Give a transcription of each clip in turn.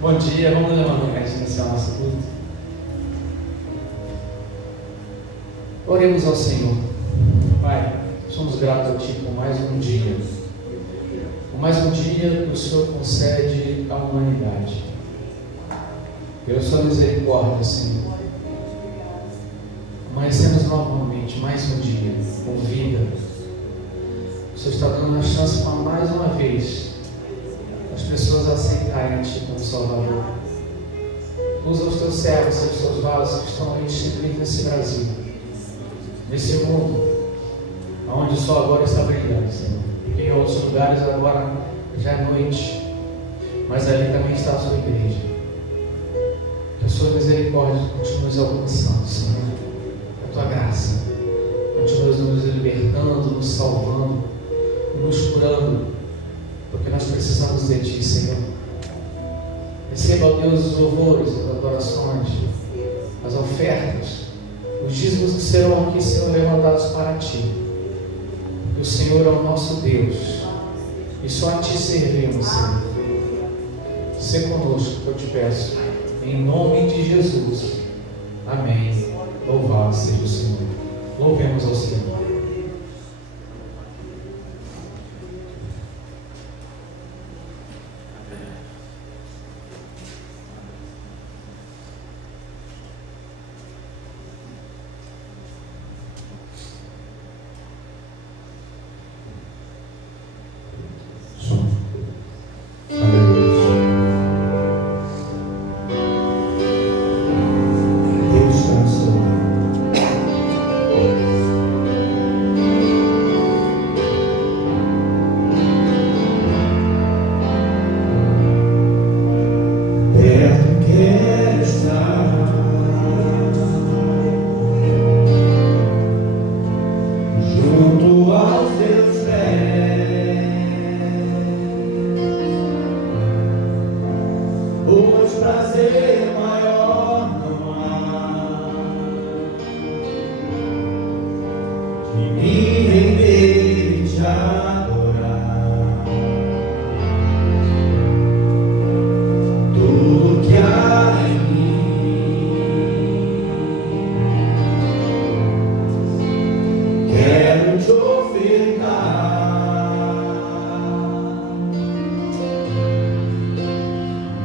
Bom dia, vamos levantar para a gente iniciar o nosso culto. Oremos ao Senhor. Pai, somos gratos a Ti por mais um dia. Por mais um dia que o Senhor concede à humanidade. Pela Sua misericórdia, Senhor. Amanhecemos novamente, mais um dia, com vida. O Senhor está dando a chance para mais uma vez as pessoas aceitarem a Ti como Salvador. Usa os Teus servos e os Teus vasos que estão distribuídos nesse Brasil, nesse mundo, onde o Sol agora está brilhando, Senhor. Em outros lugares agora já é noite, mas ali também está a Sua igreja. Que a Sua misericórdia continue nos alcançando, Senhor. A Tua graça continue nos libertando, nos salvando, nos curando, porque nós precisamos de Ti, Senhor. Receba, ó Deus, os louvores, as adorações, as ofertas, os dízimos que serão aqui, Senhor, levantados para Ti. O Senhor é o nosso Deus e só a Ti servimos, Senhor. Sê conosco, que eu te peço, em nome de Jesus. Amém. Louvado seja o Senhor. Louvemos ao Senhor.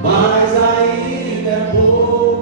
Mas ainda é pouco.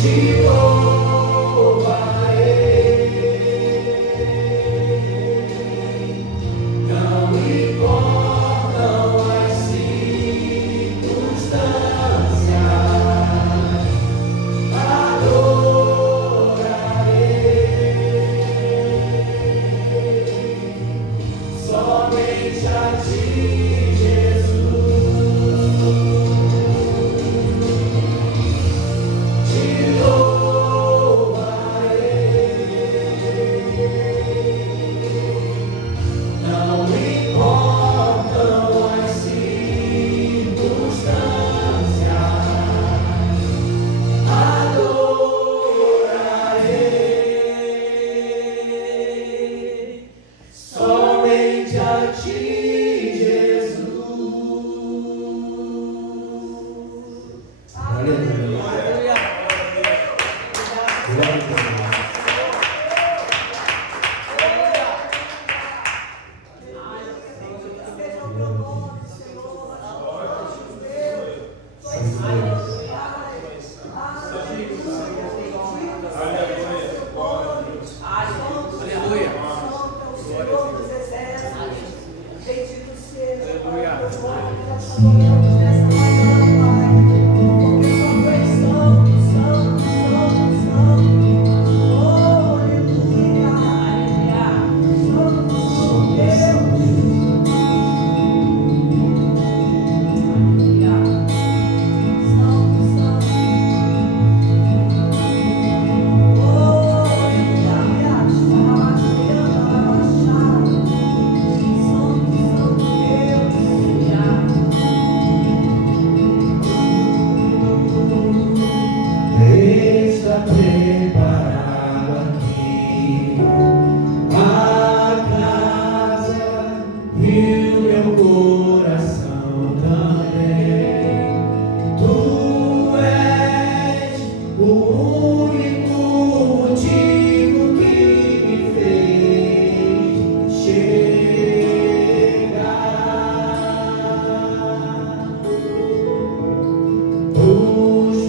Os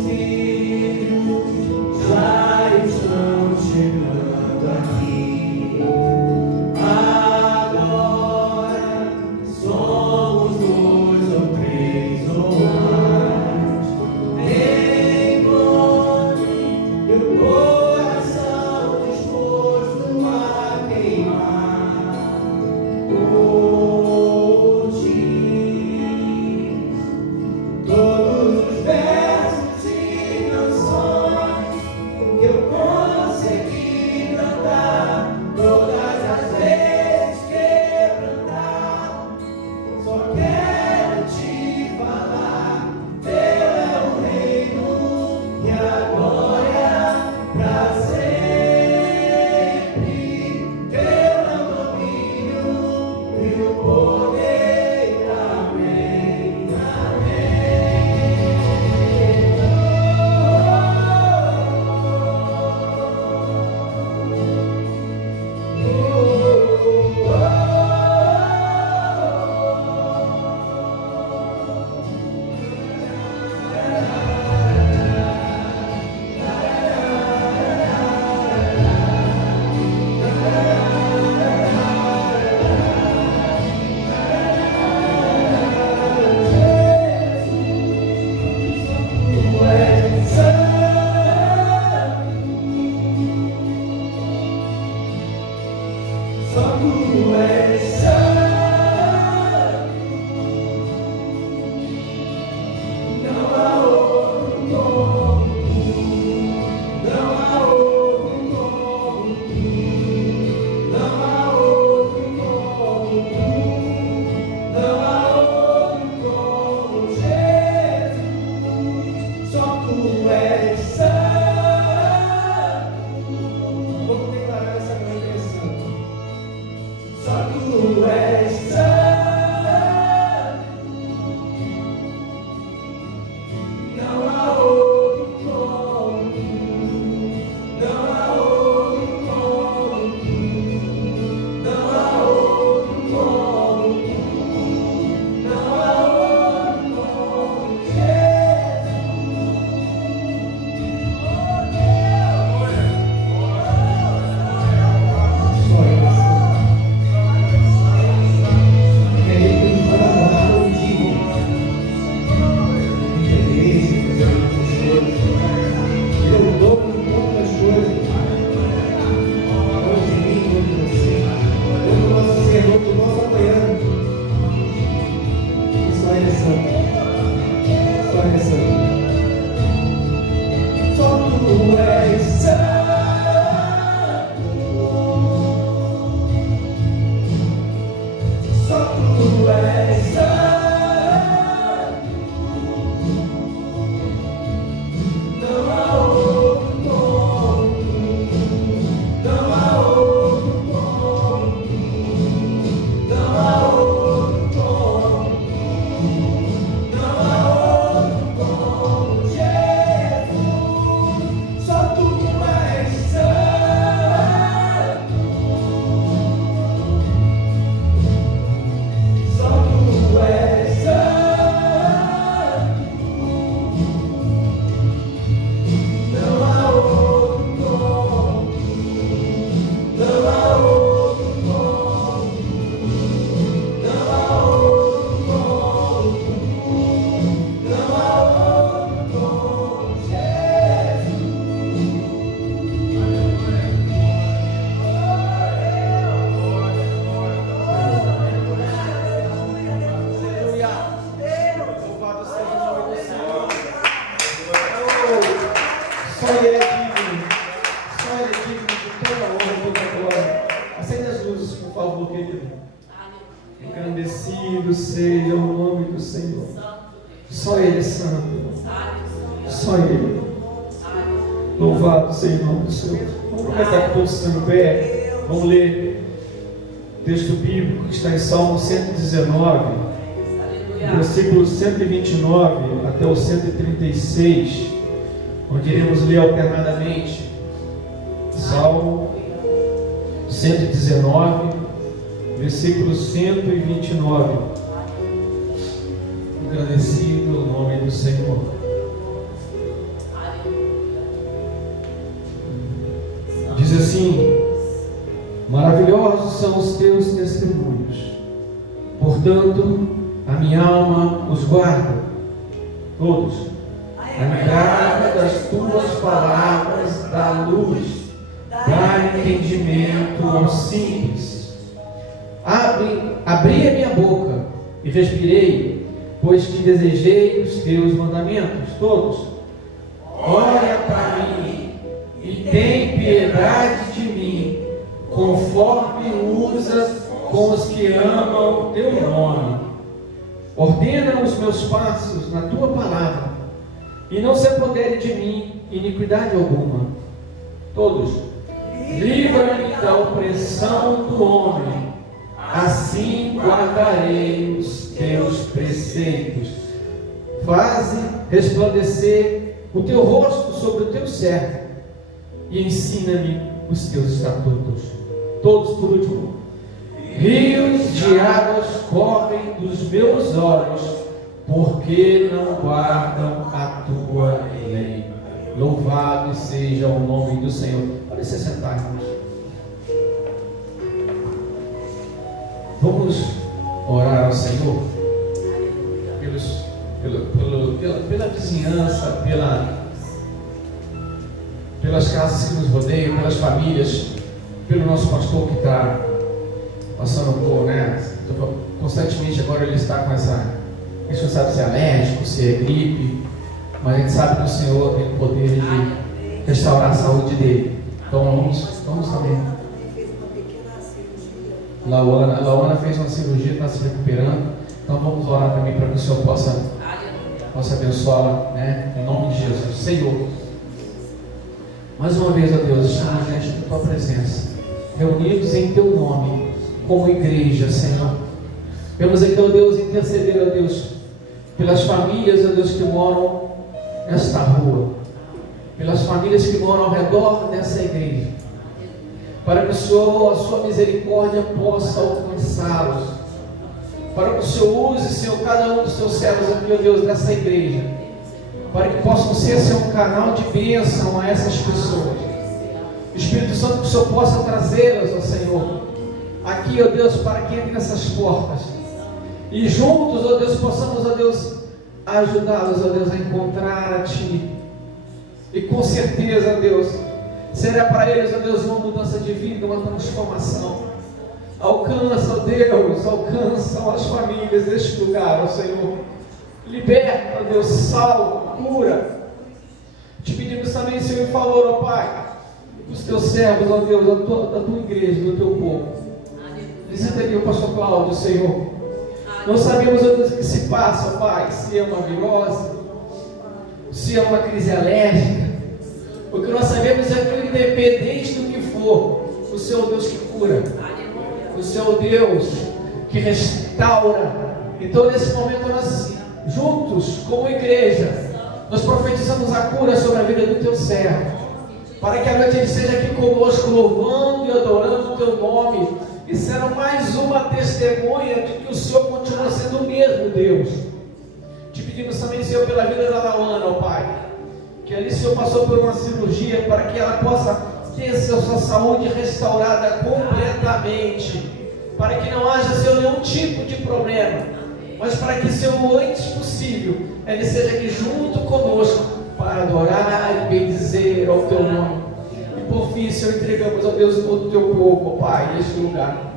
filhos já Só Ele. Louvado seja o nome do Senhor. Vamos aproveitar que todos estão em pé. Vamos ler o texto bíblico que está em Salmo 119, versículo 129 até o 136, onde iremos ler alternadamente. Salmo 119, versículo 129. Agradecido o nome do Senhor. Diz assim: maravilhosos são os teus testemunhos, portanto a minha alma os guarda. Todos. A mirada das tuas palavras dá luz, dá entendimento aos simples. Abri a minha boca e respirei, pois que desejei os teus mandamentos. Todos. Olha para mim e tem piedade de mim, conforme usas com os que amam o teu nome. Ordena os meus passos na tua palavra, e não se apodere de mim iniquidade alguma. Todos. Livra-me da opressão do homem, assim guardarei os teus preceitos. Faze resplandecer o teu rosto sobre o teu servo, e ensina-me os teus estatutos. Todos por último. Rios de águas correm dos meus olhos, porque não guardam a tua lei. Louvado seja o nome do Senhor. Pode se sentar, irmãos. Vamos orar ao Senhor pela vizinhança, pelas casas que nos rodeiam, pelas famílias, pelo nosso pastor que está passando por, constantemente agora ele está com essa, a gente não sabe se é alérgico, se é gripe, mas a gente sabe que o Senhor tem o poder de restaurar a saúde dele. Então vamos também. Laona fez uma cirurgia, está se recuperando, então vamos orar também para que o Senhor possa abençoá-la, em nome de Jesus. Senhor, mais uma vez, ó Deus, estamos diante da tua presença, reunidos em teu nome, como igreja, Senhor. Vamos aqui, ó Deus, interceder, ó Deus, pelas famílias, ó Deus, que moram nesta rua, pelas famílias que moram ao redor dessa igreja, para que o Senhor, a sua misericórdia, possa alcançá-los, para que o Senhor use, Senhor, cada um dos seus servos aqui, ó Deus, nessa igreja, para que possam ser, Senhor, um canal de bênção a essas pessoas. Espírito Santo, que o Senhor possa trazê-las, ó Senhor, aqui, ó Deus, para que entre nessas portas, e juntos, ó Deus, possamos, ó Deus, ajudá-los, ó Deus, a encontrar a Ti, e com certeza, ó Deus, será para eles, ó Deus, uma mudança de vida, uma transformação. Alcança, ó Deus, alcançam as famílias deste lugar, ó Senhor. Liberta, ó Deus, salva, cura. Te pedimos também, Senhor, em favor, ó Pai, dos teus servos, ó Deus, da tua igreja, do teu povo. Visita aqui o pastor Cláudio, Senhor. Não sabemos, ó Deus, o que se passa, ó Pai, se é uma virose, se é uma crise alérgica. O que nós sabemos é que, independente do que for, o Senhor é o Deus que cura, o Senhor é o Deus que restaura. Então, nesse momento, nós juntos, como igreja, nós profetizamos a cura sobre a vida do teu servo, para que a noite ele esteja aqui conosco, louvando e adorando o teu nome, e sendo mais uma testemunha de que o Senhor continua sendo o mesmo Deus. Te pedimos também, Senhor, pela vida da Laona, ó Pai, que ali o Senhor passou por uma cirurgia, para que ela possa ter a sua saúde restaurada completamente, para que não haja, Senhor, nenhum tipo de problema, mas para que, Senhor, o antes possível, Ele seja aqui junto conosco, para adorar e bendizer ao Teu nome. E por fim, Senhor, entregamos, ó Deus, todo o Teu povo, ó Pai, neste lugar,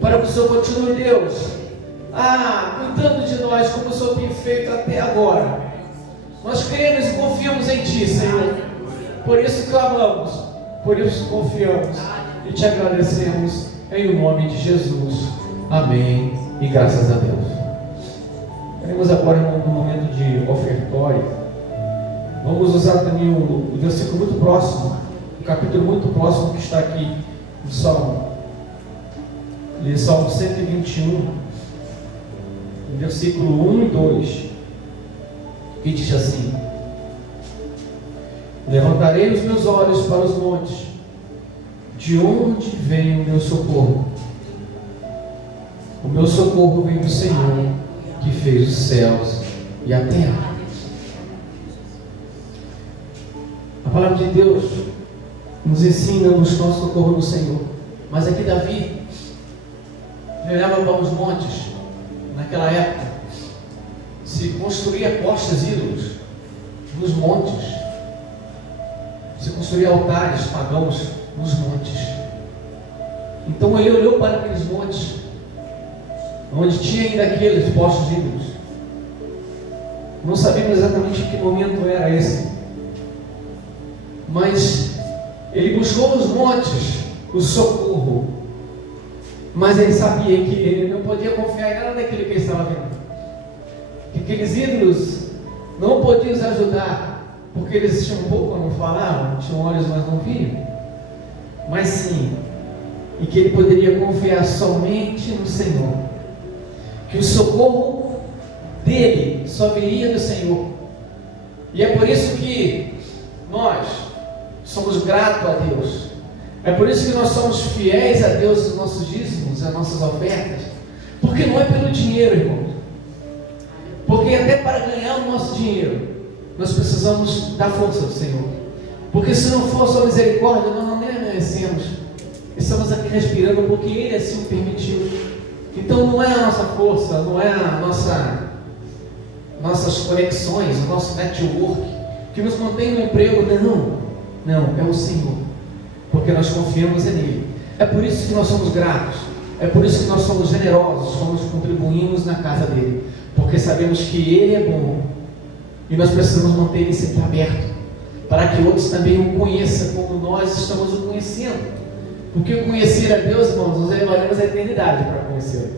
para que o Senhor continue, Deus, cuidando de nós, como o Senhor tem feito até agora. Nós cremos e confiamos em Ti, Senhor. Por isso clamamos, por isso confiamos e Te agradecemos em nome de Jesus. Amém e graças a Deus. Teremos agora um momento de ofertório. Vamos usar também um versículo muito próximo, um capítulo muito próximo que está aqui no Salmo. Salmo 121, versículo 1 e 2, que diz assim: levantarei os meus olhos para os montes, de onde vem o meu socorro? O meu socorro vem do Senhor, que fez os céus e a terra. A palavra de Deus nos ensina a buscar o socorro no Senhor. Mas aqui Davi olhava para os montes. Naquela época se construía postes ídolos nos montes, se construía altares pagãos nos montes. Então ele olhou para aqueles montes onde tinha ainda aqueles postos ídolos. Não sabíamos exatamente em que momento era esse, mas ele buscou nos montes o socorro. Mas ele sabia que ele não podia confiar em nada daquilo que ele estava vendo, que aqueles ídolos não podiam os ajudar, porque eles tinham boca, não falavam, tinham olhos, mas não viam. Mas sim, e que ele poderia confiar somente no Senhor, que o socorro dele só viria do Senhor. E é por isso que nós somos gratos a Deus. É por isso que nós somos fiéis a Deus nos nossos dízimos, nas nossas ofertas, porque não é pelo dinheiro, irmão. Porque até para ganhar o nosso dinheiro, nós precisamos da força do Senhor. Porque se não for sua misericórdia, nós não merecemos. Estamos aqui respirando porque Ele assim o permitiu. Então não é a nossa força, não é a nossas conexões, o nosso network que nos mantém no emprego, não, é o Senhor. Porque nós confiamos nele. É por isso que nós somos gratos. É por isso que nós somos generosos, contribuímos na casa dele. Porque sabemos que ele é bom. E nós precisamos manter ele sempre aberto, para que outros também o conheçam como nós estamos o conhecendo. Porque conhecer a Deus, irmãos, nós levaremos a eternidade para conhecê-lo.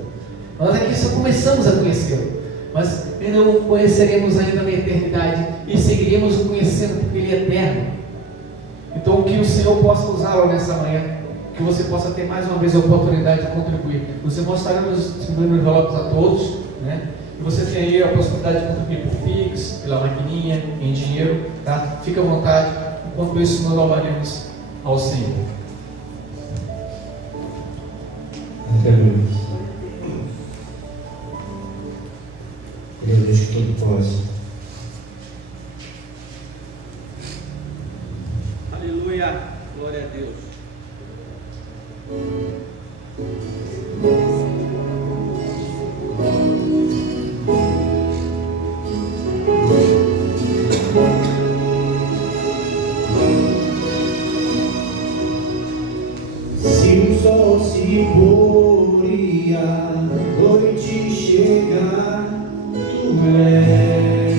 Nós aqui só começamos a conhecê-lo, mas não o conheceremos ainda na eternidade. E seguiremos o conhecendo, porque ele é eterno. Então que o Senhor possa usá-lo nessa manhã, que você possa ter mais uma vez a oportunidade de contribuir. Você mostraremos distribuindo envelopes a todos, né? E você tem aí a possibilidade de contribuir por Pix, pela maquininha, em dinheiro, tá? Fica à vontade. Enquanto isso, nós louvaremos ao Senhor. Aleluia. Deus que tudo pode. Aleluia, glória a Deus. Se o sol se pôr e a noite chegar, tu és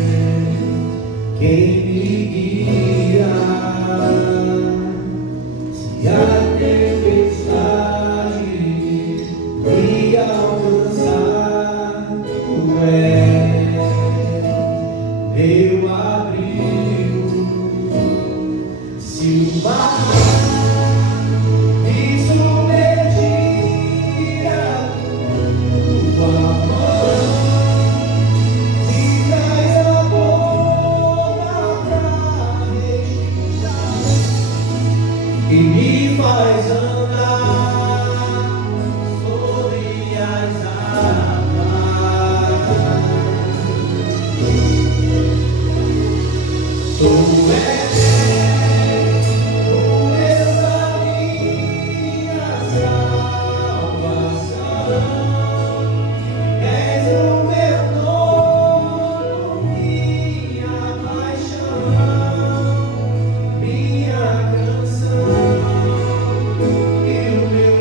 quem me guia. Se a tempestade me alcançar, tu és meu abrigo. Se o mar me submergir, tua mão me traz a boca pra respirar e me faz andar sobre as águas. Tu és meu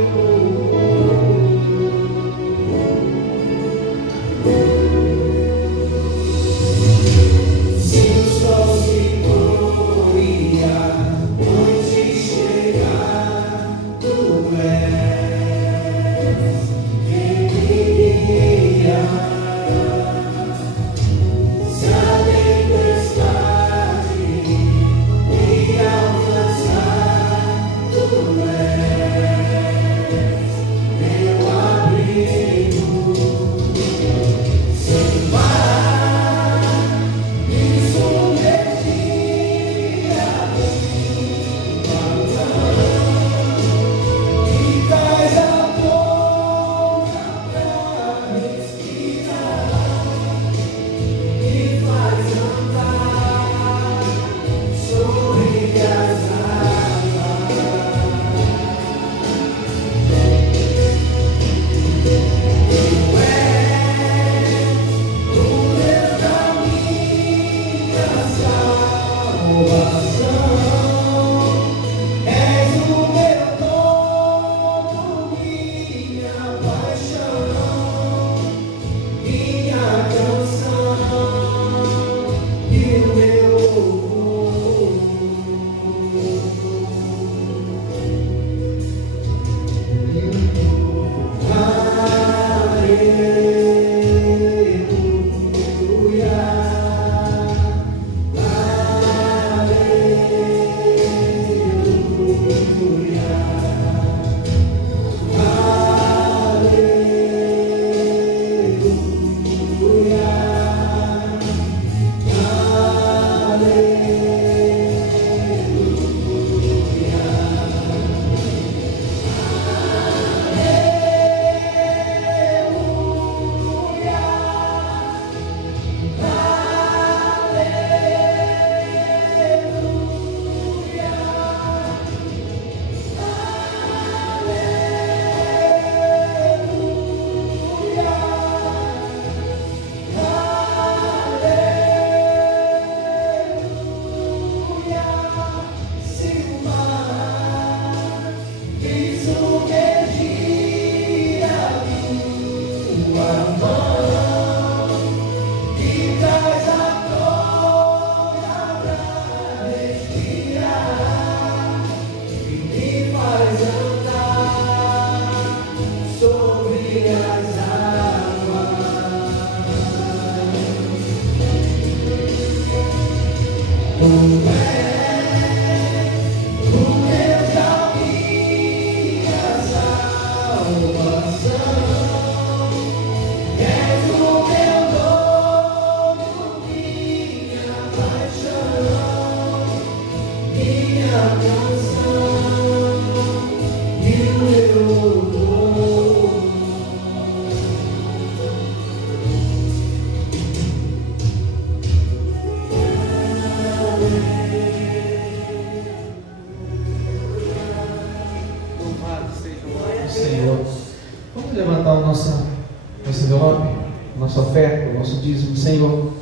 Nossa oferta, o nosso dízimo. Senhor,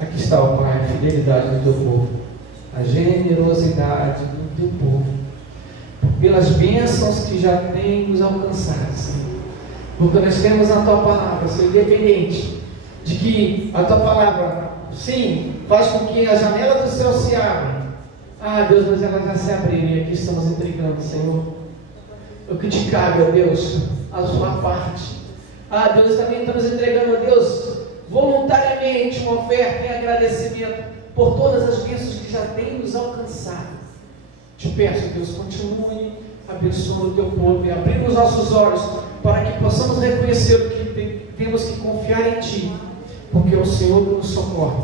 aqui está, ó Pai, a fidelidade do teu povo, a generosidade do teu povo, pelas bênçãos que já tem nos alcançado, Senhor, porque nós temos a tua palavra, Senhor, independente de que a tua palavra, sim, faz com que as janelas do céu se abram. Ah, Deus, mas elas já se abriram e aqui estamos entregando, Senhor, o que te cabe, ó Deus, a sua parte. Ah, Deus, também estamos entregando a Deus voluntariamente uma oferta em agradecimento por todas as bênçãos que já tem nos alcançado. Te peço, Deus, continue abençoando o teu povo e abrindo os nossos olhos para que possamos reconhecer o que temos que confiar em Ti, porque é o Senhor que nos socorre.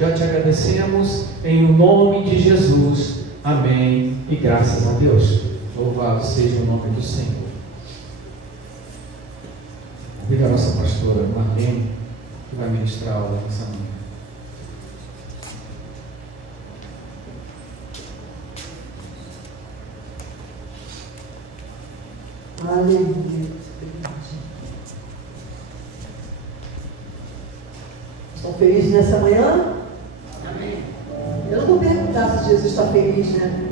Já te agradecemos em nome de Jesus. Amém. E graças a Deus. Louvado seja o nome do Senhor. Convido a nossa pastora Marlene, que vai ministrar a aula nessa manhã. Aleluia. Estão felizes nessa manhã? Amém. Eu não vou perguntar se Jesus está feliz, né?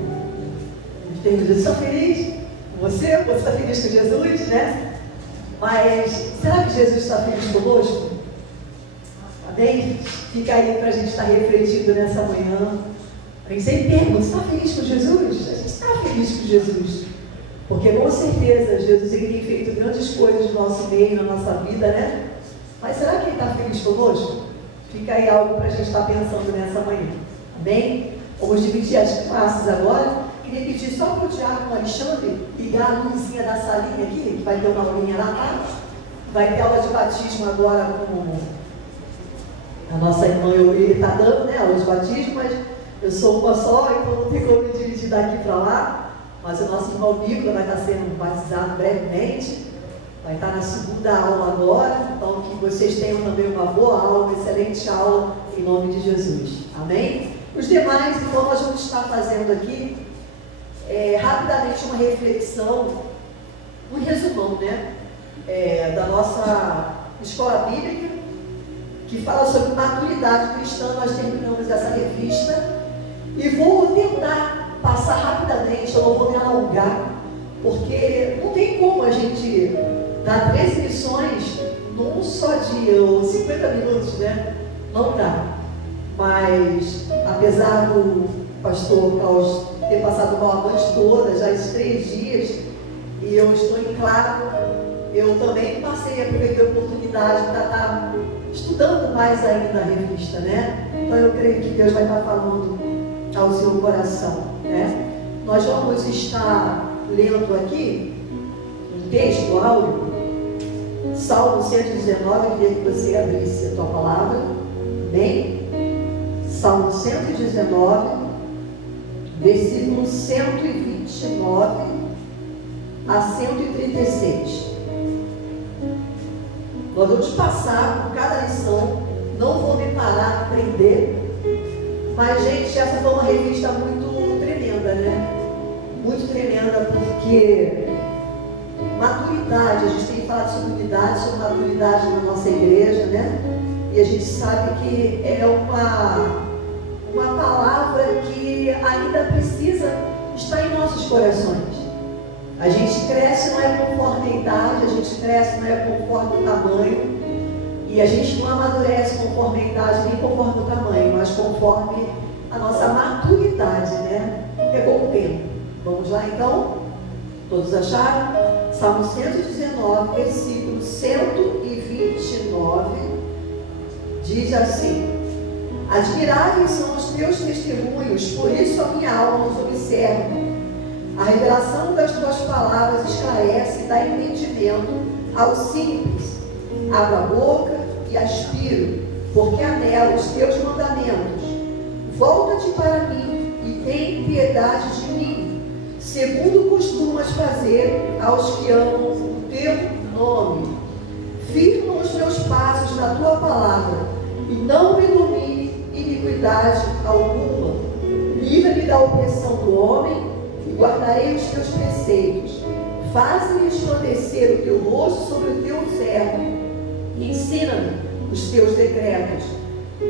A gente tem que dizer, está feliz? Você está feliz com Jesus, né? Mas será que Jesus está feliz conosco? Amém? Fica aí para a gente estar refletindo nessa manhã. A gente sempre pergunta, está feliz com Jesus? A gente está feliz com Jesus. Porque com certeza Jesus ele tem feito grandes coisas no nosso meio, na nossa vida, né? Mas será que ele está feliz conosco? Fica aí algo para a gente estar pensando nessa manhã. Amém? Vamos dividir as classes agora. Queria pedir só para o Diácono Alexandre ligar a luzinha da salinha aqui, que vai ter uma aulinha lá atrás. Vai ter aula de batismo agora com a nossa irmã, ele está dando, né, aula de batismo, mas eu sou uma só, então não tem como me dividir daqui para lá. Mas o nosso irmão Nicolas vai estar sendo batizado brevemente, vai estar na segunda aula agora, então que vocês tenham também uma boa aula, uma excelente aula, em nome de Jesus. Amém? Os demais, então, nós vamos estar fazendo aqui rapidamente uma reflexão, um resumão, né, da nossa escola bíblica, que fala sobre maturidade cristã. Nós terminamos essa revista e vou tentar passar rapidamente, eu não vou me alongar, porque não tem como a gente dar 13 lições num só dia, ou 50 minutos, né? Não dá. Mas, apesar do pastor Carlos ter passado uma noite toda, já esses 3 dias, e eu estou em claro, eu também passei a aproveitar a oportunidade para estar estudando mais ainda a revista, né? Então eu creio que Deus vai estar falando ao seu coração, né? Nós vamos estar lendo aqui um texto áureo, Salmo 119, eu queria que você abrisse a tua palavra, bem? Salmo 119, versículo 129 a 136. Nós vamos passar por cada lição, não vou me parar a aprender, mas, gente, essa foi uma revista muito tremenda, né? Muito tremenda, porque maturidade, a gente tem falado sobre unidade, sobre maturidade na nossa igreja, né? E a gente sabe que é uma palavra que ainda precisa estar em nossos corações. A gente cresce não é conforme a idade, a gente cresce não é conforme o tamanho, e a gente não amadurece conforme a idade nem conforme o tamanho, mas conforme a nossa maturidade, né? É com o tempo. Vamos lá então? Todos acharam? Salmo 119, versículo 129, diz assim: admiráveis são os teus testemunhos, por isso a minha alma os observa. A revelação das tuas palavras esclarece e dá entendimento aos simples. Abro a boca e aspiro, porque anelo os teus mandamentos. Volta-te para mim e tem piedade de mim, segundo costumas fazer aos que amam o teu nome. Firma os meus passos na tua palavra, e não me domine iniquidade alguma. Livra-me da opressão do homem, e guardarei os teus preceitos. Faz-me resplandecer o teu rosto sobre o teu servo, e ensina-me os teus decretos.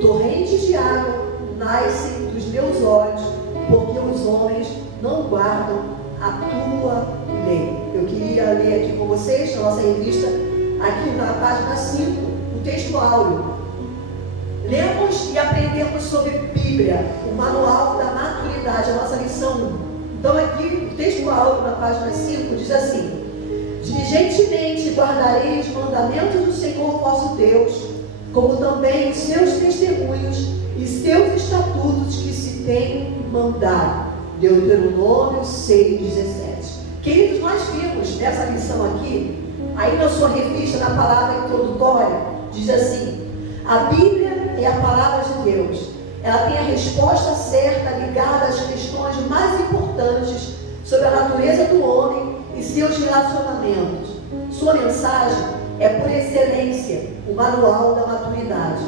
Torrentes de água nascem dos meus olhos, porque os homens não guardam a tua lei. Eu queria ler aqui com vocês, na nossa revista, aqui na página 5, o texto áureo. Lemos e aprendemos sobre Bíblia, o manual da maturidade, a nossa lição 1. Então aqui, o texto áureo na página 5 diz assim: diligentemente guardarei os mandamentos do Senhor vosso Deus, como também os seus testemunhos e seus estatutos que se têm mandado. Deuteronômio 6,17. Queridos, nós vimos nessa lição aqui, aí na sua revista, na palavra introdutória, diz assim: a Bíblia é a palavra de Deus. Ela tem a resposta certa ligada às questões mais importantes sobre a natureza do homem e seus relacionamentos. Sua mensagem é, por excelência, o manual da maturidade.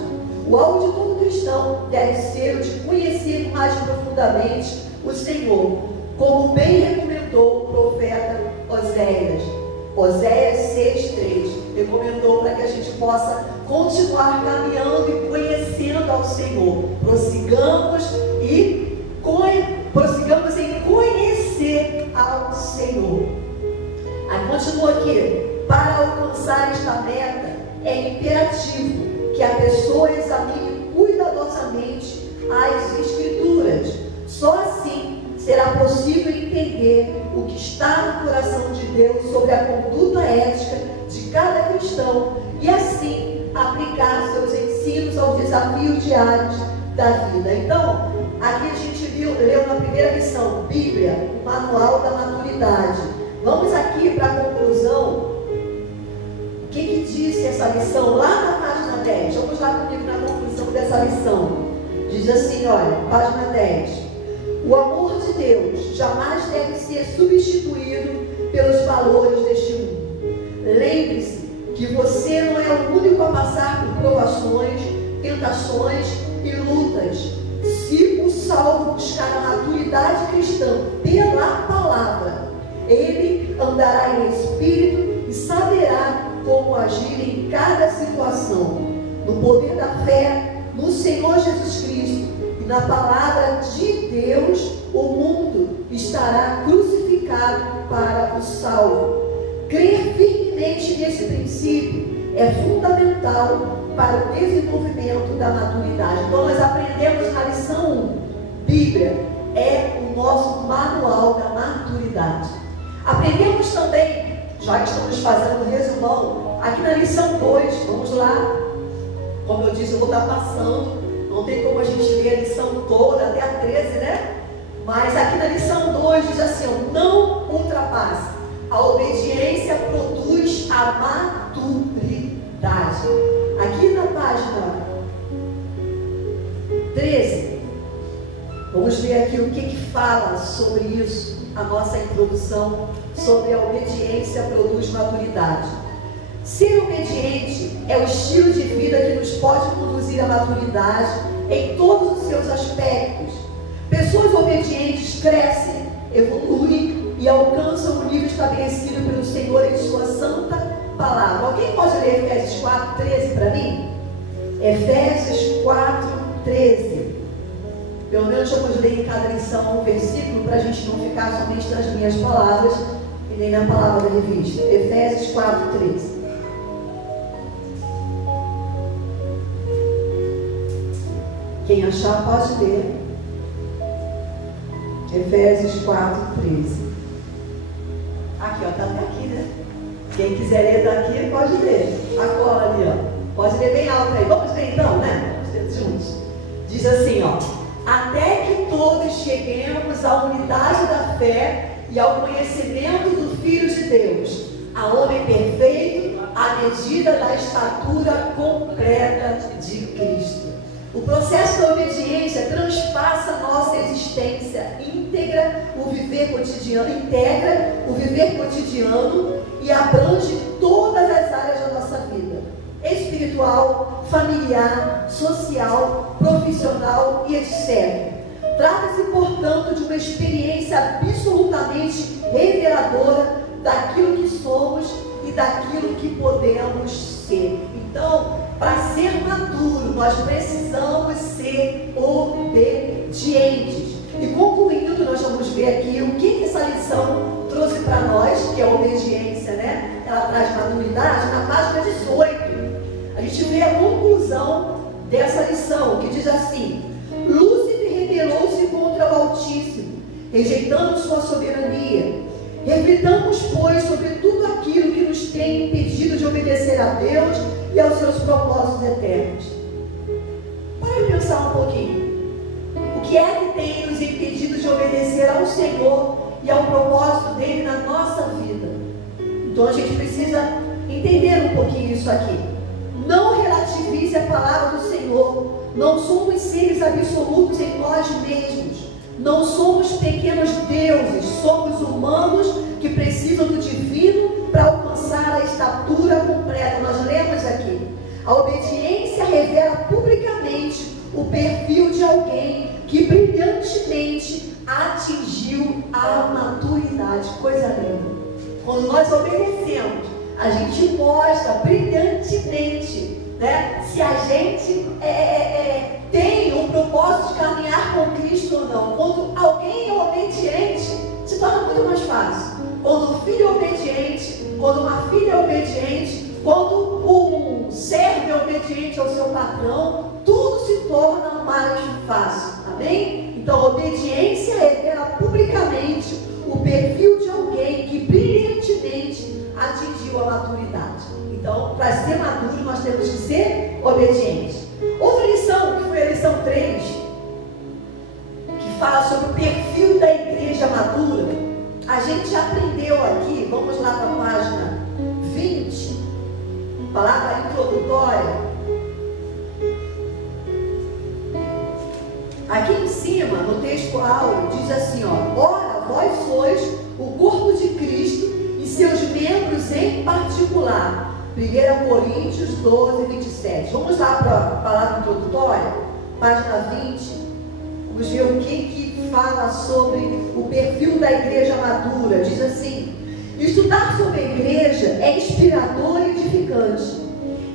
O alvo de todo cristão deve ser o de conhecer mais profundamente o Senhor, como bem recomendou o profeta Oséias. Oséias 6,3 recomendou para que a gente possa continuar caminhando e conhecendo ao Senhor. Prossigamos em conhecer ao Senhor. Aí continua aqui: para alcançar esta meta é imperativo que a pessoa examine cuidadosamente as Escrituras. Só assim será possível entender o que está no coração de Deus sobre a conduta ética de cada cristão e assim aplicar seus ensinos aos desafios diários da vida. Então, aqui a gente leu na primeira lição, Bíblia, o manual da maturidade. Vamos aqui para a conclusão. O que disse essa lição lá na página 10? Vamos lá comigo na conclusão dessa lição. Diz assim, olha, página 10. O amor de Deus jamais deve ser substituído pelos valores deste mundo. Lembre-se que você não é o único a passar por provações, tentações e lutas. Se o salvo buscar a maturidade cristã pela palavra, ele andará em espírito e saberá como agir em cada situação. No poder da fé, no Senhor Jesus Cristo e na palavra de Deus, o mundo estará crucificado para o salvo. Crer firmemente nesse princípio é fundamental para o desenvolvimento da maturidade. Então nós aprendemos na lição 1, Bíblia é o nosso manual da maturidade. Aprendemos também, já que estamos fazendo um resumão, aqui na lição 2, vamos lá. Como eu disse, eu vou estar passando, não tem como a gente ler a lição toda, até a 13, né? Mas aqui na lição 2 diz assim, não ultrapasse. aqui o que fala sobre isso, a nossa introdução sobre a obediência produz maturidade. Ser obediente é o estilo de vida que nos pode conduzir à maturidade em todos os seus aspectos. Pessoas obedientes crescem, evoluem e alcançam o nível estabelecido pelo Senhor em sua santa palavra. Alguém pode ler Efésios 4:13 para mim? Efésios 4:13. Pelo menos vamos ler em cada lição um versículo para a gente não ficar somente nas minhas palavras e nem na palavra da revista. Efésios 4:13. Quem achar pode ler. Efésios 4:13. Aqui, ó, tá até aqui, né? Quem quiser ler daqui pode ler. A cola ali, ó. Pode ler bem alto aí. Vamos ler então, né? Vamos ler juntos. Diz assim, ó: até que todos cheguemos à unidade da fé e ao conhecimento do Filho de Deus, a homem perfeito, à medida da estatura completa de Cristo. O processo da obediência transpassa nossa existência, integra o viver cotidiano e abrange todas as áreas da nossa vida: espiritual, familiar, social, profissional e etc. Trata-se, portanto, de uma experiência absolutamente reveladora daquilo que somos e daquilo que podemos ser. Então, para ser maduro, nós precisamos ser obedientes. E concluindo, nós vamos ver aqui o que essa lição trouxe para nós, que é a obediência, né? Ela traz maturidade na página 18. A gente vê a conclusão dessa lição, que diz assim: Lúcifer rebelou-se contra o Altíssimo, rejeitando sua soberania. Reflitamos, pois, sobre tudo aquilo que nos tem impedido de obedecer a Deus e aos seus propósitos eternos. Para pensar um pouquinho. O que é que tem nos impedido de obedecer ao Senhor e ao propósito dele na nossa vida? Então a gente precisa entender um pouquinho isso aqui. Não relativize a palavra do Senhor. Não somos seres absolutos em nós mesmos. Não somos pequenos deuses. Somos humanos que precisam do divino para alcançar a estatura completa. Nós lemos aqui. A obediência revela publicamente o perfil de alguém que brilhantemente atingiu a maturidade. Coisa linda. Quando nós obedecemos, a gente mostra brilhantemente, né, se a gente tem um propósito de caminhar com Cristo ou não. Quando alguém é obediente, se torna muito mais fácil. Quando um filho é obediente, quando uma filha é obediente, quando um servo é obediente ao seu patrão, tudo se torna mais fácil. Amém? Então, a obediência revela publicamente o perfil de alguém que brilhantemente atingiu a maturidade. Então, para ser maduro, nós temos que ser obedientes. Outra lição, que foi a lição 3, que fala sobre o perfil da igreja madura, a gente aprendeu aqui. Vamos lá para a página 20, palavra introdutória. Aqui em cima, no texto áureo, diz assim, ó: ora, vós sois o corpo de Cristo e seus membros em particular. 1 Coríntios 12, 27. Vamos lá para a palavra introdutória, página 20. Vamos ver o que fala sobre o perfil da igreja madura. Diz assim: estudar sobre a igreja é inspirador e edificante.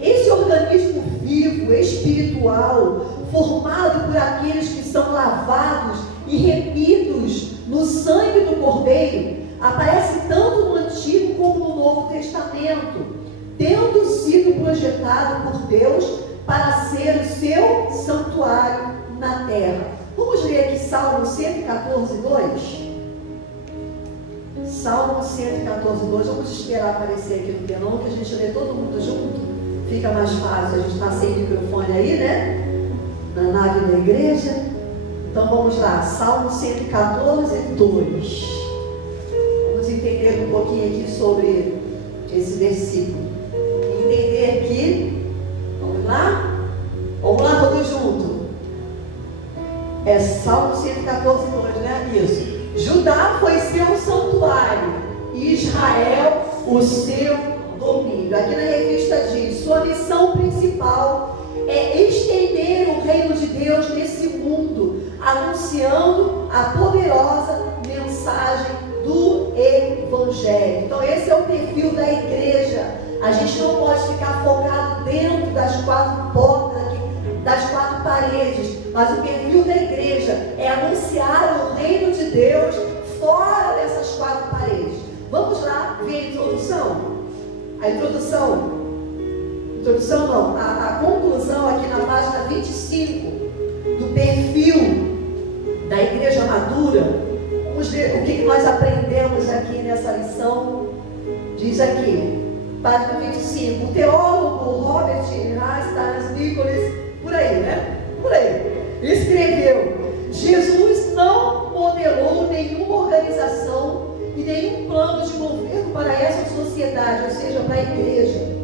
Esse organismo vivo, espiritual, formado por aqueles que são lavados e remidos no sangue do Cordeiro, aparece tanto no Antigo como no Novo Testamento, tendo sido projetado por Deus para ser o seu santuário na terra. Vamos ler aqui Salmo 114, 2. Salmo 114, 2. Vamos esperar aparecer aqui no telão, que a gente lê todo mundo junto. Fica mais fácil, a gente está sem microfone aí, né? Na nave da igreja. Então vamos lá, Salmo 114, 2. Vamos entender um pouquinho aqui sobre esse versículo. Entender aqui. Vamos lá? Vamos lá todos juntos. É Salmo 114, 2, né? Isso. Judá foi seu santuário, e Israel o seu domínio. Aqui na revista diz: sua missão principal é estender o reino de Deus nesse mundo, anunciando a poderosa mensagem do Evangelho. Então esse é o perfil da igreja. A gente não pode ficar focado dentro das quatro portas aqui, das quatro paredes, mas o perfil da igreja é anunciar o reino de Deus fora dessas quatro paredes. Vamos lá ver a introdução? A conclusão aqui na página 25 do perfil da igreja madura. Vamos ver o que nós aprendemos aqui nessa lição. Diz aqui, página 25, o teólogo Robert Hastings Nicholas, por aí, né? Por aí, escreveu: Jesus não modelou nenhuma organização e nenhum plano de governo para essa sociedade, ou seja, para a igreja.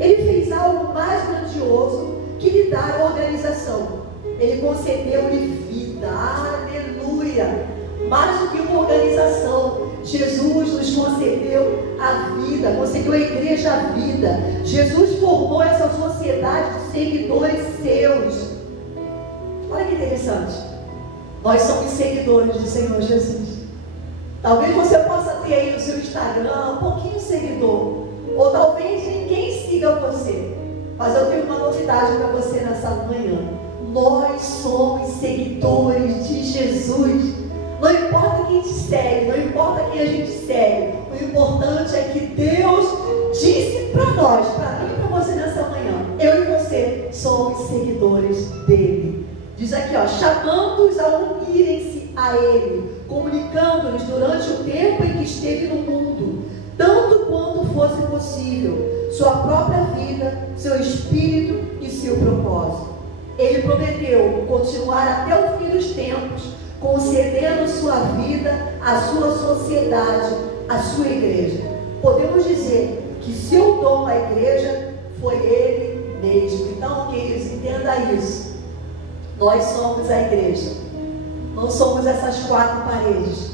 Ele fez algo mais grandioso que lhe dar organização. Ele concedeu-lhe vida. Aleluia! Mais do que uma organização, Jesus nos concedeu a vida, concedeu à igreja a vida. Jesus formou essa sociedade de seguidores seus. Olha que interessante. Nós somos seguidores do Senhor Jesus. Talvez você possa ter aí no seu Instagram um pouquinho seguidor, ou talvez ninguém siga você. Mas eu tenho uma novidade para você nessa manhã. Nós somos seguidores de Jesus. Não importa quem te segue, não importa quem a gente segue, o importante é que Deus disse para nós, para mim e para você nessa manhã: eu e você somos seguidores dele. Diz aqui, chamando-os a unirem-se a ele, comunicando-lhes durante o tempo em que esteve no mundo, tanto quanto fosse possível, sua própria vida, seu espírito e seu propósito. Ele prometeu continuar até o fim dos tempos, concedendo sua vida à sua sociedade, à sua igreja. Podemos dizer que seu dom à igreja foi ele mesmo. Então, queridos, entenda isso. Nós somos a igreja. Não somos essas quatro paredes.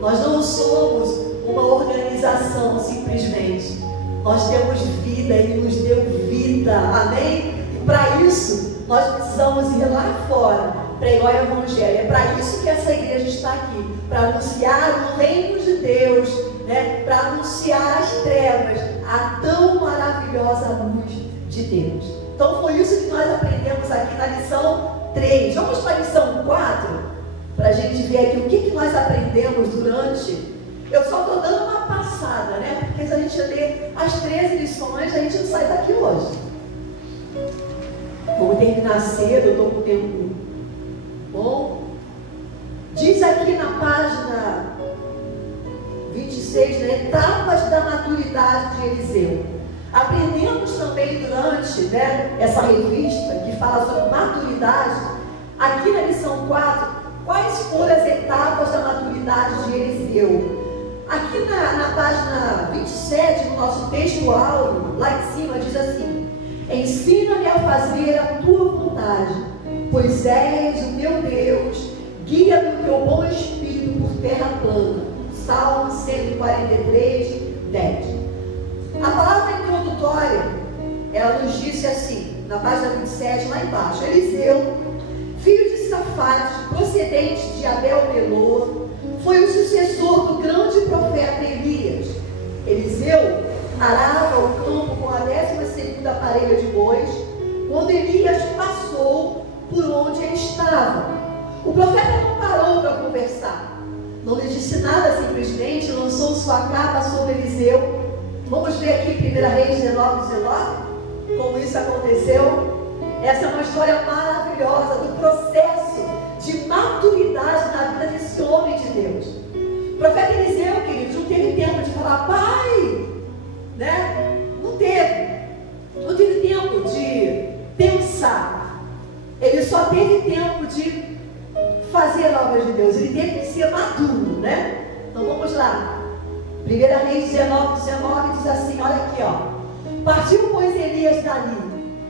Nós não somos uma organização simplesmente. Nós temos vida, Ele nos deu vida. Amém? E para isso, nós precisamos ir lá fora, pregar o Evangelho. É para isso que essa igreja está aqui, para anunciar o reino de Deus, né? Para anunciar as trevas, a tão maravilhosa luz de Deus. Então foi isso que nós aprendemos aqui na lição 3. Vamos para a lição 4, para a gente ver aqui o que nós aprendemos durante. Eu só estou dando uma passada, né? Porque se a gente ler as 13 lições, a gente não sai daqui hoje. Vamos terminar cedo, eu estou com o tempo bom. Diz aqui na página 26, né, etapas da maturidade de Eliseu. Aprendemos também durante, né, essa revista que fala sobre maturidade, aqui na lição 4, quais foram as etapas da maturidade de Eliseu. Aqui na página 27, no nosso texto áureo, lá em cima, diz assim: ensina-me a fazer a tua vontade, pois és o meu Deus, guia-me o teu bom espírito por terra plana. Salmo 143, 10. A palavra introdutória, ela nos disse assim, na página 27, lá embaixo: Eliseu, filho de Safate, procedente de Abel-Meloa, foi o sucessor do grande profeta Elias. Eliseu arava o campo com a 12ª parelha de bois, quando Elias passou por onde ele estava. O profeta não parou para conversar, não lhe disse nada, simplesmente lançou sua capa sobre Eliseu. Vamos ver aqui 1 Reis 19, 19, como isso aconteceu. Essa é uma história maravilhosa do processo de maturidade na vida desse homem de Deus. O profeta Eliseu, queridos, não teve tempo de falar pai, né? Não teve tempo de pensar. Ele só teve tempo de fazer a obra de Deus. Ele teve que ser maduro, né? Então vamos lá. 1 Reis 19, 19 diz assim, olha aqui, partiu, pois, Elias dali,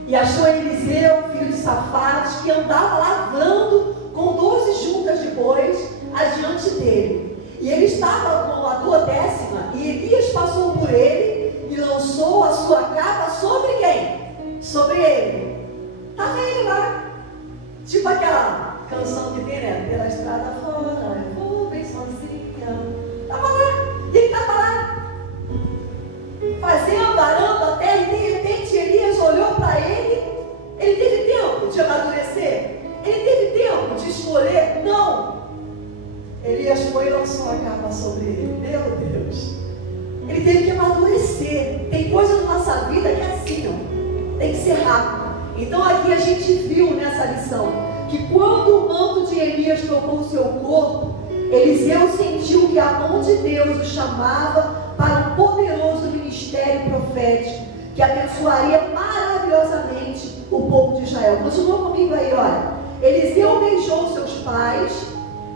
e achou Eliseu, filho de Safate, que andava lavrando com 12 juntas de bois adiante dele. E ele estava com a 12ª, e Elias passou por ele e lançou a sua capa sobre quem? Sobre ele. Estava ele lá. Tipo aquela canção que tem, né? Pela estrada fora, eu vou bem sozinha. Estava lá. E ele estava lá, fazendo, arando a terra, e de repente Elias olhou para ele. Ele teve tempo de amadurecer? Ele teve tempo de escolher? Não. Elias foi e lançou a capa sobre ele. Meu Deus. Ele teve que amadurecer. Tem coisa na nossa vida que é assim, ó. Tem que ser rápido. Então aqui a gente viu nessa lição que quando o manto de Elias tocou o seu corpo, Eliseu sentiu que a mão de Deus o chamava para um poderoso ministério profético que abençoaria maravilhosamente o povo de Israel. Continua comigo aí, olha. Eliseu beijou seus pais,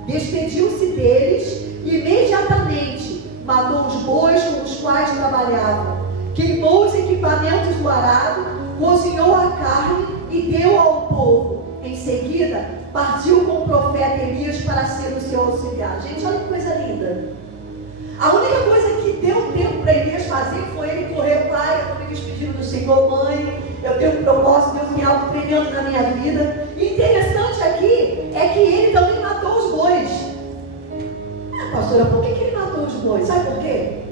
despediu-se deles e imediatamente matou os bois com os quais trabalhavam, queimou os equipamentos do arado, cozinhou a carne e deu ao povo. Em seguida, partiu com o profeta Elias para ser o seu auxiliar. Gente, olha que coisa linda. A única coisa que deu tempo para Elias fazer foi ele correr: pai, eu estou me despedindo do Senhor, mãe, eu tenho um propósito, Deus tem algo tremendo na minha vida. E interessante aqui é que ele também matou os bois. Pastora, por que ele matou os bois? Sabe por quê?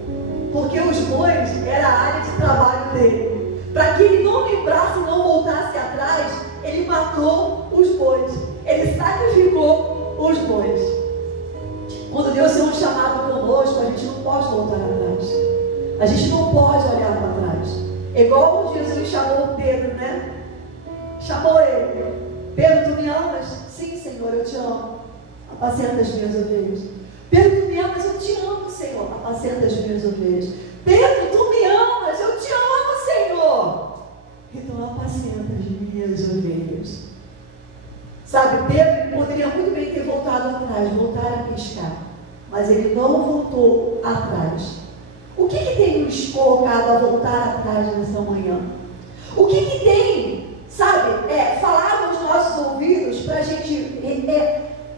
Porque os bois era a área de trabalho dele. Para que ele não lembrasse e não voltasse atrás, ele matou os bois. Ele sacrificou os bois. Quando Deus tem um chamado conosco, a gente não pode voltar atrás. A gente não pode olhar para trás. É igual Jesus chamou Pedro, né? Chamou ele. Pedro, tu me amas? Sim, Senhor, eu te amo. Apacenta as minhas ovelhas. Pedro, tu me amas? Eu te amo, Senhor. Apacenta as minhas ovelhas. Pedro, tu me amas? Eu te amo, Senhor. Então apacenta as minhas ovelhas. Sabe, Pedro poderia muito bem ter voltado atrás, voltar a pescar, mas ele não voltou atrás. O que tem nos colocado a voltar atrás nessa manhã? O que tem, sabe, falar nos nossos ouvidos para a gente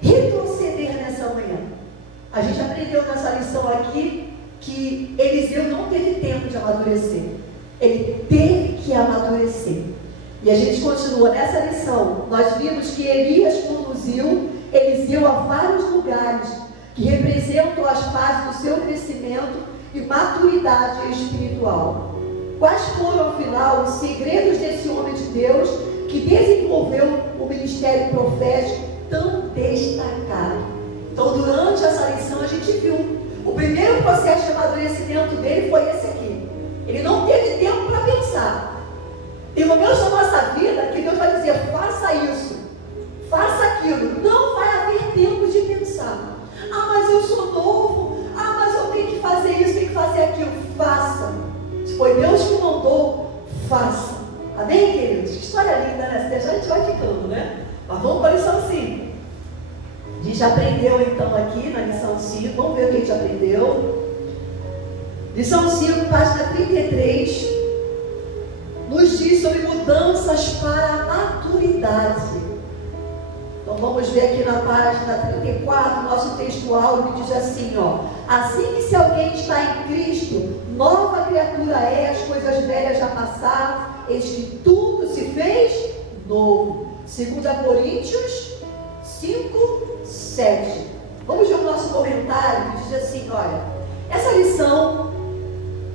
retroceder nessa manhã? A gente aprendeu nessa lição aqui que Eliseu não teve tempo de amadurecer. Ele teve que amadurecer. E a gente continua nessa lição. Nós vimos que Elias conduziu Eliseu a vários lugares que representam as fases do seu crescimento e maturidade espiritual. Quais foram, afinal, os segredos desse homem de Deus que desenvolveu o ministério profético tão destacado? Então, durante essa lição, a gente viu o primeiro processo de amadurecimento dele foi esse aqui. Ele não teve tempo para pensar. Tem momentos na nossa vida que Deus vai dizer: faça isso, faça aquilo. Não vai haver tempo de pensar. Ah, mas eu sou novo. Ah, mas eu tenho que fazer isso, tenho que fazer aquilo. Faça. Se foi Deus que mandou, faça. Amém, queridos? Que história linda, né? Se deixar, a gente vai ficando, né? Mas vamos para a lição 5. A gente aprendeu então aqui na lição 5. Vamos ver o que a gente aprendeu. Lição 5, página 33. Nos diz sobre mudanças para a maturidade. Então vamos ver aqui na página 34, nosso textual, que diz assim, ó: assim que se alguém está em Cristo, nova criatura é, as coisas velhas já passaram, eis que tudo se fez novo. 2 Coríntios 5, 7. Vamos ver o nosso comentário, que diz assim, olha, essa lição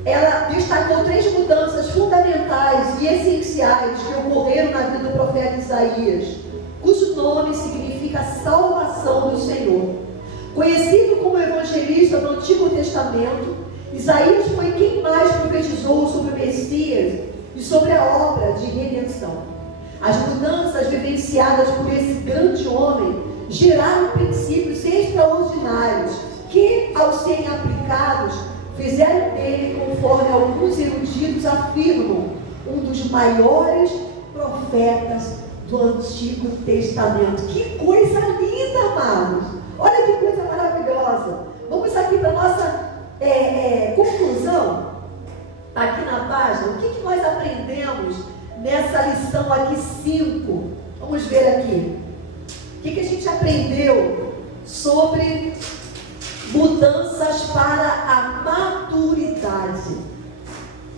ela destacou 3 mudanças fundamentais e essenciais que ocorreram na vida do profeta Isaías, cujo nome significa salvação do Senhor. Conhecido como evangelista do Antigo Testamento, Isaías foi quem mais profetizou sobre o Messias e sobre a obra de redenção. As mudanças vivenciadas por esse grande homem geraram princípios extraordinários que, ao serem aplicados, fizeram dele, conforme alguns eruditos afirmam, um dos maiores profetas do Antigo Testamento. Que coisa linda, amados! Olha que coisa maravilhosa! Vamos aqui para a nossa conclusão. Está aqui na página. O que nós aprendemos nessa lição aqui 5? Vamos ver aqui. O que a gente aprendeu? mudanças para a maturidade.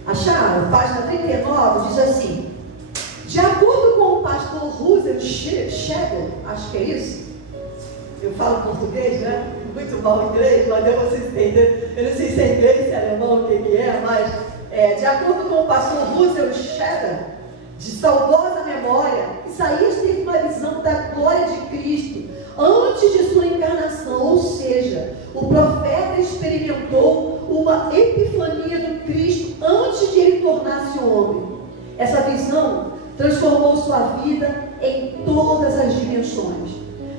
Acharam? Página 39 diz assim: de acordo com o pastor Russell Shedd, acho que é isso, eu falo português, né? Muito mal inglês, mas deu vocês entenderem. Eu não sei se é inglês, se é alemão, o que é, mas de acordo com o pastor Russell Shedd, de saudosa memória, Isaías teve uma visão da glória de Cristo antes de sua encarnação, ou seja, o profeta experimentou uma epifania do Cristo antes de ele tornar-se homem. Essa visão transformou sua vida em todas as dimensões.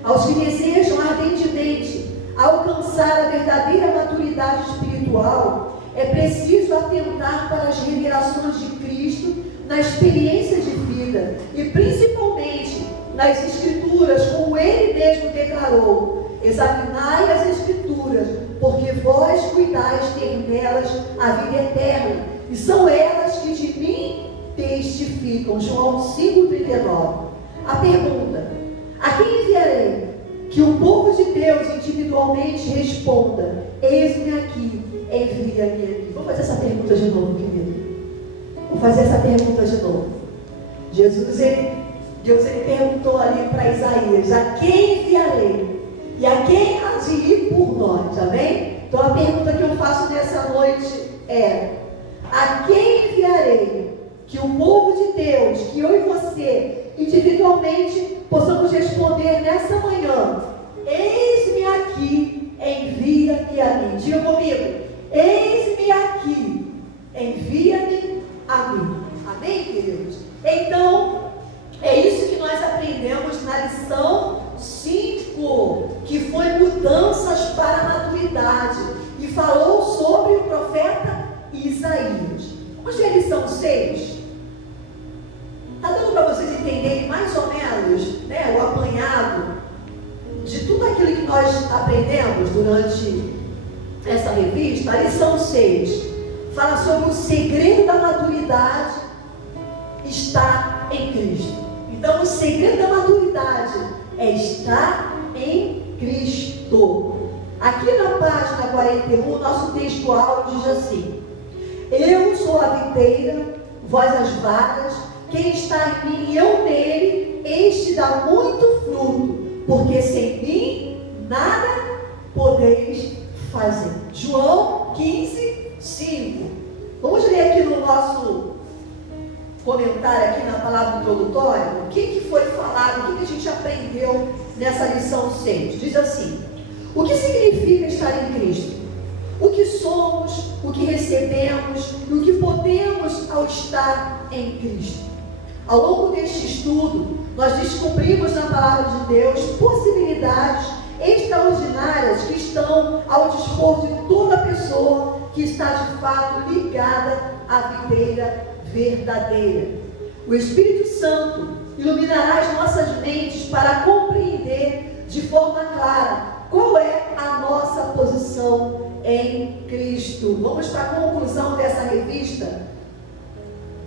Aos que desejam ardentemente alcançar a verdadeira maturidade espiritual, é preciso atentar para as revelações de Cristo na experiência de vida e principalmente nas Escrituras, como Ele mesmo declarou: examinai as Escrituras, porque vós cuidais ter nelas a vida eterna, e são elas que de mim testificam. João 5,39. A pergunta: a quem enviarei? Que o povo de Deus individualmente responda: eis-me aqui, envia-me aqui. Vamos fazer essa pergunta de novo, querido. Vou fazer essa pergunta de novo. Deus perguntou ali para Isaías: a quem enviarei? E a quem há de ir por nós? Amém? Então a pergunta que eu faço nessa noite é: a quem enviarei? Que o povo de Deus, que eu e você, individualmente, possamos responder nessa manhã: eis-me aqui, envia-me a mim. Diga comigo: eis-me aqui, envia-me a mim. Amém, queridos? Então, é isso que nós aprendemos na lição 5, que foi mudanças para a maturidade, e falou sobre o profeta Isaías. Vamos ver a lição 6? Está dando para vocês entenderem mais ou menos, né, o apanhado de tudo aquilo que nós aprendemos durante essa revista? A lição 6 fala sobre o segredo da maturidade está em Cristo. Então, o segredo da maturidade é estar em Cristo. Aqui na página 41, nosso texto áudio diz assim: eu sou a videira, vós as varas, quem está em mim e eu nele, este dá muito fruto, porque sem mim nada podeis fazer. João 15, 5. Vamos ler aqui no nosso comentário, aqui na palavra introdutória, o que foi falado, o que a gente aprendeu nessa lição 6. Diz assim: o que significa estar em Cristo? O que somos, o que recebemos e o que podemos ao estar em Cristo. Ao longo deste estudo, nós descobrimos na palavra de Deus possibilidades extraordinárias que estão ao dispor de toda pessoa que está de fato ligada à videira verdadeira. O Espírito Santo iluminará as nossas mentes para compreender de forma clara qual é a nossa posição em Cristo. Vamos para a conclusão dessa revista,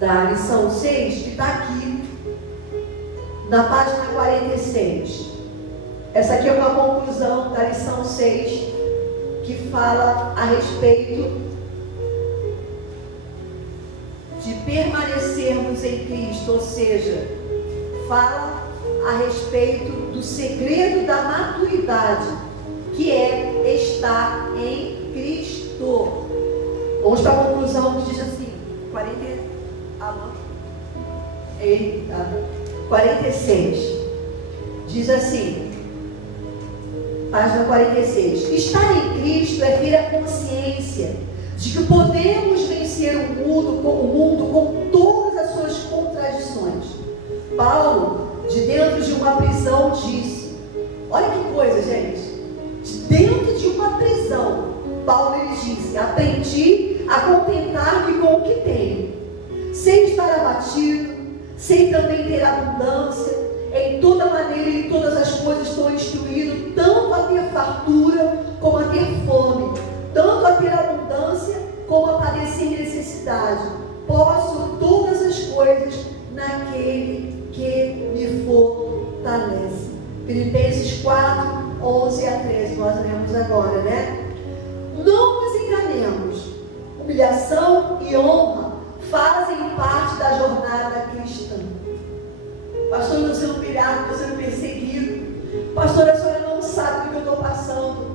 da lição 6, que está aqui na página 46. Essa aqui é uma conclusão da lição 6, que fala a respeito de permanecermos em Cristo, ou seja, fala a respeito do segredo da maturidade, que é estar em Cristo. Vamos para a conclusão que diz assim, 46. Diz assim, página 46: estar em Cristo é ter a consciência de que podemos vencer o mundo com todas as suas contradições. Paulo, de dentro de uma prisão, disse, olha que coisa, gente, de dentro de uma prisão, Paulo ele disse: aprendi a contentar-me com o que tenho, sei estar abatido, sei também ter abundância, em toda maneira e em todas as coisas estou instruído, tanto a ter fartura como a ter fome, tanto a ter abundância como a padecer necessidade. Posso todas as coisas naquele que me fortalece. Filipenses 4, 11 a 13, nós lemos agora, né? Não humilhação e honra fazem parte da jornada cristã. Pastor, eu estou sendo humilhado, estou sendo perseguido. Pastor, a senhora não sabe do que eu estou passando.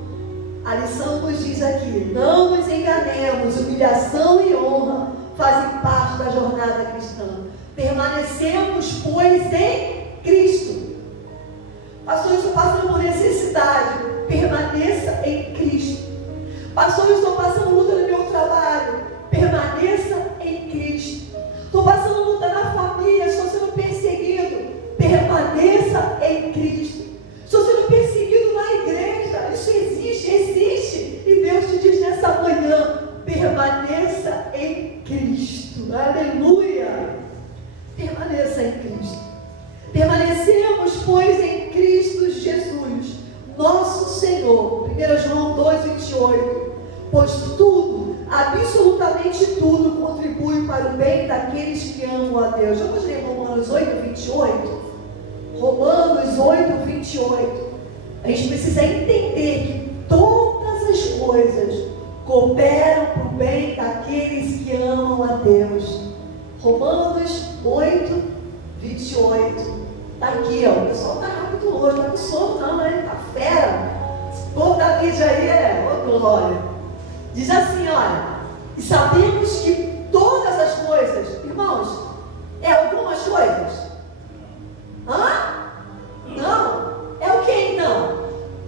A lição nos diz aqui: não nos enganemos, humilhação e honra fazem parte da jornada cristã. Permanecemos, pois, em Cristo. Pastor, eu estou passando por necessidade. Permaneça em Cristo. Pastor, eu estou passando luta no meu trabalho. Permaneça em Cristo. Estou passando luta na família, estou sendo perseguido. Permaneça em Cristo. Estou sendo perseguido na igreja. Isso existe. E Deus te diz nessa manhã: permaneça em Cristo. Aleluia. Permaneça em Cristo. Permanecemos, pois, em Cristo Jesus, nosso Senhor. 1 João 2,28. Pois tudo, absolutamente tudo, contribui para o bem daqueles que amam a Deus. Vamos ler Romanos 8,28. Romanos 8,28. A gente precisa entender que todas as coisas cooperam para o bem daqueles que amam a Deus. Romanos 8,28. Está aqui, ó. O pessoal está rápido hoje, não está com sono não, né? Está fera. Esse povo da mídia aí glória. Diz assim, olha: e sabemos que todas as coisas, irmãos, algumas coisas? Não. É o que então?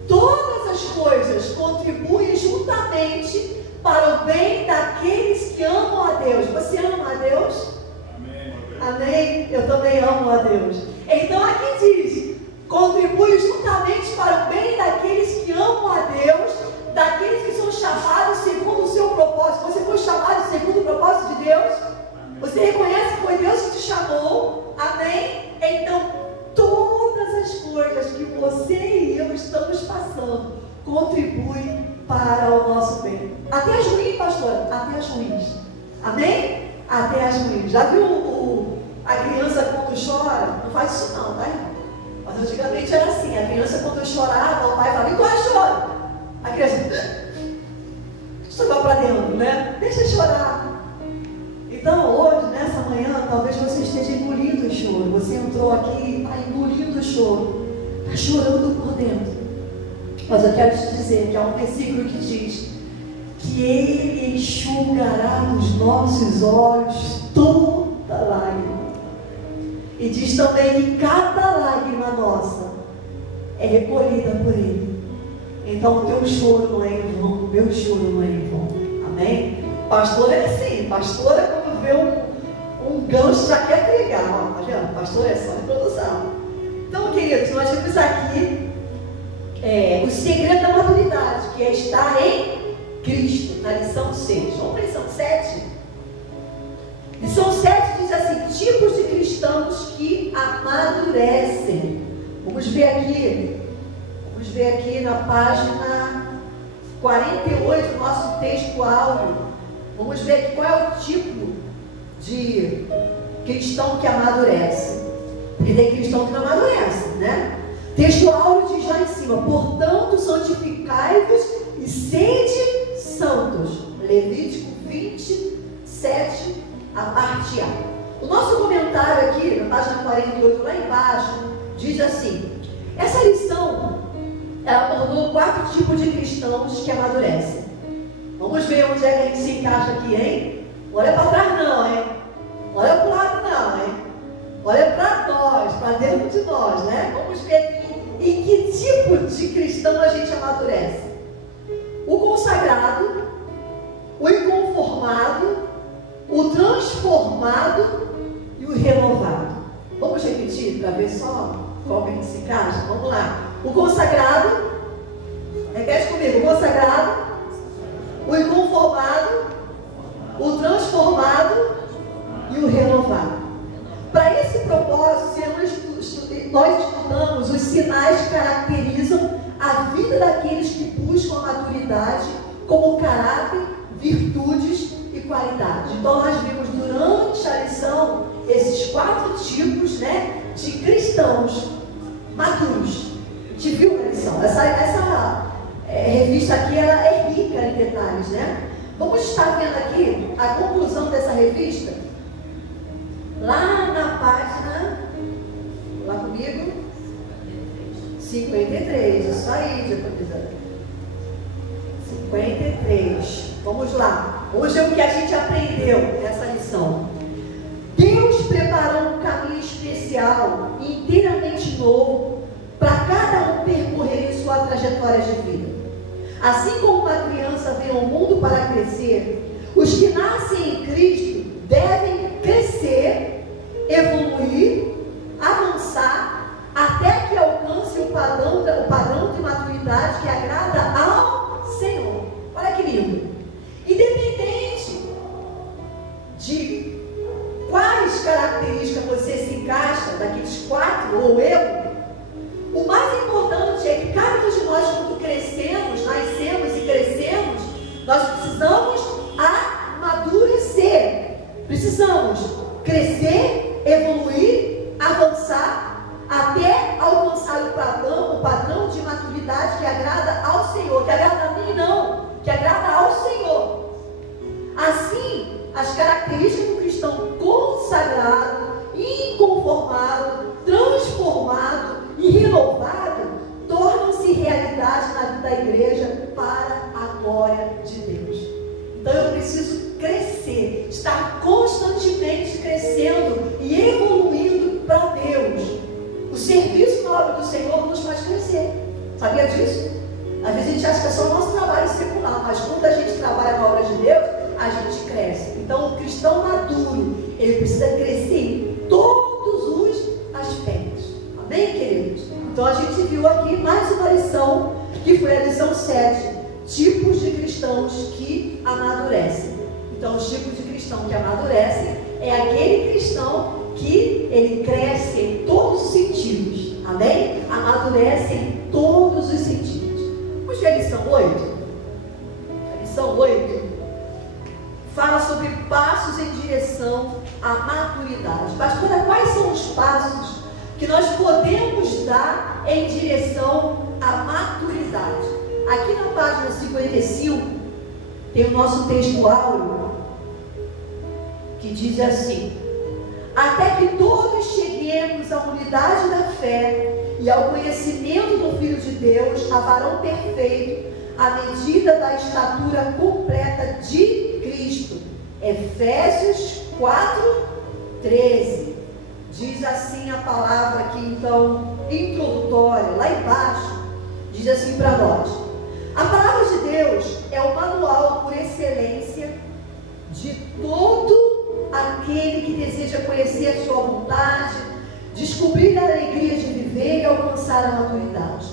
Todas as coisas contribuem juntamente para o bem daqueles que amam a Deus. Você ama a Deus? Amém? Eu também amo a Deus. Então aqui diz: contribui juntamente para o bem daqueles que amam a Deus, daqueles que são chamados segundo o seu propósito. Você foi chamado segundo o propósito de Deus? Você reconhece que foi Deus que te chamou? Amém? Então, todas as coisas que você e eu estamos passando contribuem para o nosso bem. Até as ruins, pastora? Até as ruins. Amém? Até as ruins. Já viu a criança quando chora? Não faz isso não, tá? Mas antigamente era assim: a criança quando chorava, o pai falava: e qual é choro? A criança jogava para dentro, né? Deixa chorar. Então hoje, nessa manhã, talvez você esteja engolindo o choro. Você entrou aqui e está engolindo o choro. Está chorando por dentro. Mas eu quero te dizer que há um versículo que diz que Ele enxugará dos nossos olhos toda lágrima. E diz também que cada lágrima nossa é recolhida por Ele. Então o teu choro não é em vão, o meu choro não é em vão. Amém? Pastor é assim, pastora quando vê um gancho já quer pregar. Ó, tá vendo? Pastor é só introdução. Então, queridos, nós temos aqui o segredo da maturidade, que é estar em Cristo, na lição 6. Vamos para a lição 7? Lição 7 diz assim: tipos de cristãos que amadurecem. Vamos ver aqui na página 48 do nosso texto áudio. Vamos ver aqui qual é o tipo de cristão que amadurece. Porque tem cristão que não amadurece, né? Texto áudio diz lá em cima: portanto, santificai-vos e sede santos. Levítico 27, a parte A. O nosso comentário aqui, na página 48, lá embaixo, diz assim: essa lição, ela abordou 4 tipos de cristãos que amadurecem. Vamos ver onde é que a gente se encaixa aqui, hein? Olha para trás não, hein? Olha para o lado não, hein? Olha para nós, para dentro de nós, né? Vamos ver em que tipo de cristão a gente amadurece. O consagrado, o inconformado, o transformado e o renovado. Vamos repetir para ver só qual que a gente se encaixa? Vamos lá. O consagrado, repete comigo: o consagrado, o inconformado, o transformado e o renovado. Para esse propósito, nós estudamos os sinais que caracterizam a vida daqueles que buscam a maturidade, como caráter, virtudes e qualidade. Então nós vimos durante a lição esses 4 tipos, né, de cristãos maduros. A gente viu a lição. Essa revista aqui ela é rica em detalhes, né? Vamos estar vendo aqui a conclusão dessa revista, lá na página, lá comigo, 53, isso aí, diaconisa. 53, vamos lá. Hoje é o que a gente aprendeu nessa lição. Deus preparou um caminho especial e inteiramente novo para cada um percorrer em sua trajetória de vida. Assim como uma criança vem ao mundo para crescer, os que nascem em Cristo devem crescer, evoluir, avançar, até que alcance o padrão de maturidade que agrada ao Senhor. Olha que lindo! Independente de quais características você se encaixa, daqueles 4 ou eu, o mais importante é que cada um de nós, quando crescemos, nascemos e crescemos, nós precisamos amadurecer, precisamos crescer, evoluir, avançar, até alcançar o padrão de maturidade que agrada ao Senhor, que agrada a mim não, que agrada ao Senhor. Assim, as características do cristão consagrado, inconformado, transformado e renovado tornam-se realidade na vida da igreja para a glória de Deus. Então eu preciso crescer, estar constantemente crescendo e evoluindo para Deus. O serviço na obra do Senhor nos faz crescer. Sabia disso? Às vezes a gente acha que é só o nosso trabalho secular, mas quando a gente trabalha na obra de Deus, a gente cresce. Então o cristão maduro, ele precisa crescer em todos os aspectos. Amém, queridos? Então a gente viu aqui mais uma lição, que foi a lição 7, tipos de cristãos que amadurecem. Então os tipos de cristão que amadurecem é aquele cristão que ele cresce em todos os sentidos. Amém? Amadurece em todos os sentidos. Vamos ver a lição 8? A lição 8 fala sobre passos em direção à maturidade. Pastora, quais são os passos que nós podemos dar em direção à maturidade? Aqui na página 55 tem o nosso texto áureo que diz assim: até que todos cheguemos à unidade da fé e ao conhecimento do Filho de Deus, a varão perfeito, à medida da estatura completa de Cristo. Efésios 4:13. Diz assim a palavra aqui, então, introdutória, lá embaixo, diz assim para nós: a palavra de Deus é o manual por excelência de todo aquele que deseja conhecer a sua vontade, descobrir a alegria de viver e alcançar a maturidade.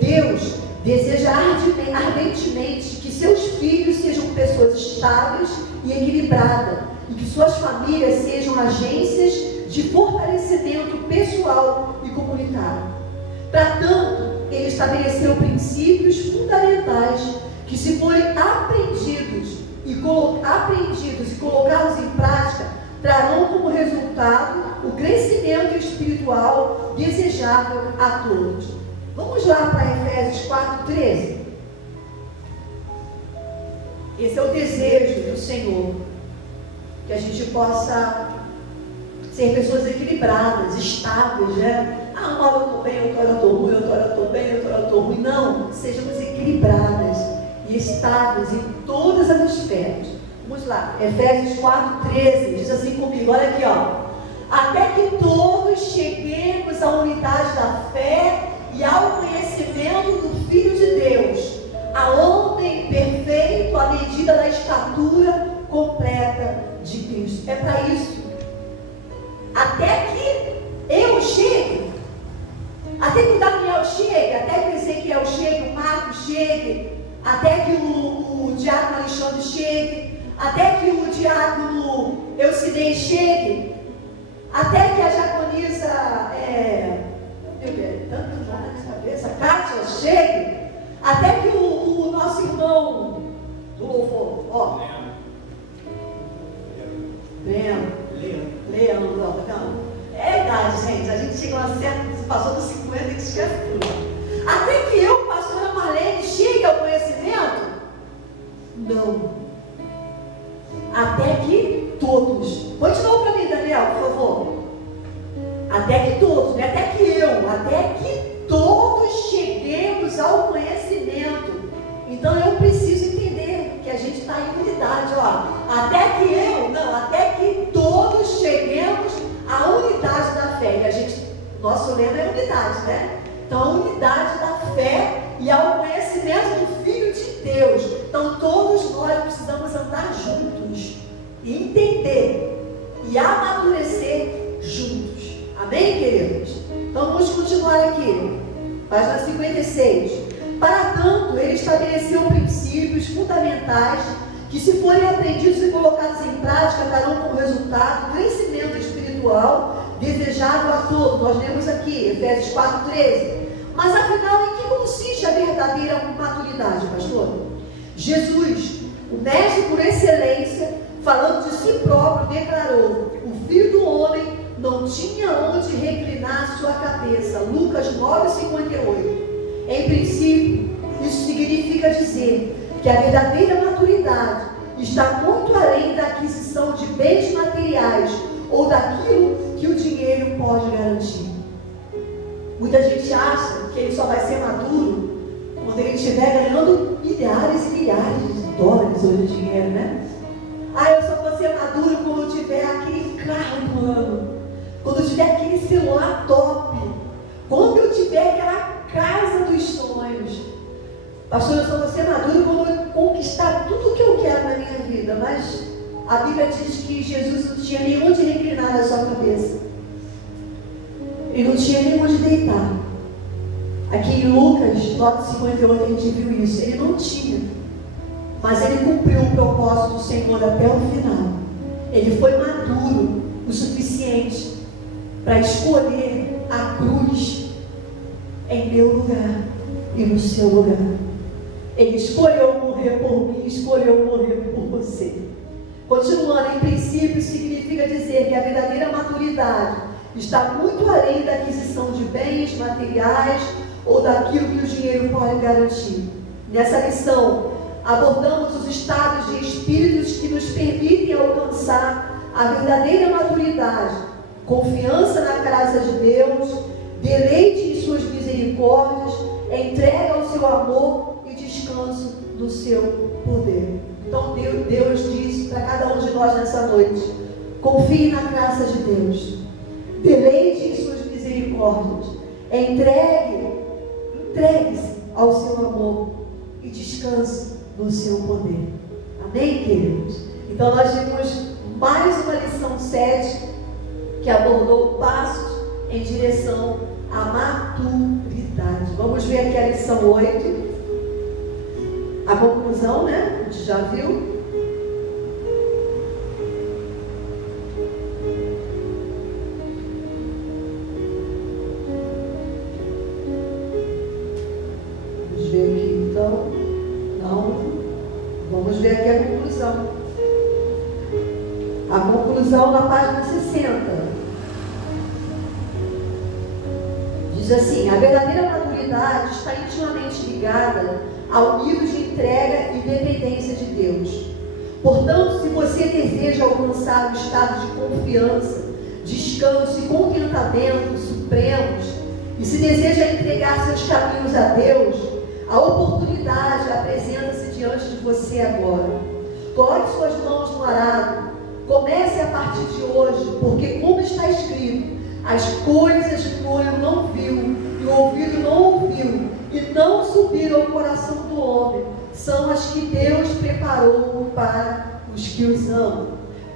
Deus deseja ardentemente que seus filhos sejam pessoas estáveis e equilibradas, e que suas famílias sejam agências de fortalecimento pessoal e comunitário. Para tanto, ele estabeleceu princípios fundamentais que, se forem aprendidos e colocados em prática, trarão como resultado o crescimento espiritual desejável a todos. Vamos lá para Efésios 4:13. Esse é o desejo do Senhor, que a gente possa ser pessoas equilibradas, estáveis, né? Uma hora eu estou bem, outra hora eu estou ruim, outra hora eu estou bem, outra hora eu estou ruim. Não, sejamos equilibradas e estáveis em todas as esferas. Vamos lá, Efésios 4:13, diz assim comigo, olha aqui, ó. Até que todos cheguemos à unidade da fé e ao conhecimento do Filho de Deus, a homem perfeito à medida da estatura completa de Cristo. É para isso. Até que eu chegue, até que o Daniel chegue, até que o Ezequiel chegue, o Marcos chegue, até que o diácono Alexandre chegue, até que o diácono Eucinei chegue, até que a diaconisa tanto já na cabeça, Kátia chegue, até que o nosso irmão do louvor, ó, Leandro, não. É idade, gente. A gente chegou a certa, passou dos 50 e esquece tudo. Até que eu, pastora Marlene, chegue ao conhecimento? Não. Até que todos. Continua para mim, Daniel, por favor. Até que todos, não é até que eu, até que todos cheguemos ao conhecimento. Então eu preciso entender que a gente está em unidade, ó. Até que todos cheguemos à unidade da fé. E a gente, nosso lema é unidade, né? Então a unidade da fé e ao conhecimento do Filho de Deus. Então todos nós precisamos andar juntos e entender e amadurecer juntos. Amém, queridos? Então vamos continuar aqui. Página 56. Para tanto, ele estabeleceu princípios fundamentais que, se forem aprendidos e colocados em prática, darão como resultado crescimento espiritual desejável a todos. Nós lemos aqui, Efésios 4:13. Mas afinal, em que consiste a verdadeira maturidade, pastor? Jesus, o mestre por excelência, falando de si próprio, declarou: o Filho do Homem não tinha onde reclinar sua cabeça. Lucas 9:58. Em princípio, isso significa dizer que a verdadeira maturidade está muito além da aquisição de bens materiais ou daquilo que o dinheiro pode garantir. Muita gente acha que ele só vai ser maduro quando ele estiver ganhando milhares e milhares de dólares ou de dinheiro, né? Eu só vou ser maduro quando eu tiver aquele carro do ano, quando eu tiver aquele celular top, quando eu tiver aquela casa dos sonhos. Pastor, eu só vou ser maduro quando eu conquistar tudo o que eu quero na minha vida. Mas a Bíblia diz que Jesus não tinha nem onde reclinar a sua cabeça. Ele não tinha nem onde deitar. Aqui em Lucas 9:58 a gente viu isso. Ele não tinha, mas ele cumpriu o propósito do Senhor até o final. Ele foi maduro o suficiente para escolher a cruz em meu lugar e no seu lugar. Ele escolheu morrer por mim, escolheu morrer por você. Continuando, em princípio, significa dizer que a verdadeira maturidade está muito além da aquisição de bens materiais ou daquilo que o dinheiro pode garantir. Nessa lição, abordamos os estados de espíritos que nos permitem alcançar a verdadeira maturidade: confiança na graça de Deus, deleite em suas misericórdias, entrega ao seu amor e descanso no seu poder. Então Deus diz para cada um de nós nessa noite: confie na graça de Deus, deleite em suas misericórdias, entregue-se ao seu amor e descanse no seu poder. Amém, queridos? Então nós vimos mais uma lição 7 que abordou passos em direção à maturidade. Vamos ver aqui a lição 8. A conclusão, né? A gente já viu. Vamos ver aqui então. Não. Vamos ver aqui a conclusão. A conclusão na página 60. Diz assim: a verdadeira maturidade está intimamente ligada ao nível de entrega e dependência de Deus. Portanto, se você deseja alcançar um estado de confiança, descanso e contentamento supremos, e se deseja entregar seus caminhos a Deus, a oportunidade apresenta-se diante de você agora. Coloque suas mãos no arado. Comece a partir de hoje, porque, como está escrito, as coisas que o olho não viu e o ouvido não ouviu e não subiram ao coração do homem são as que Deus preparou para os que os amam.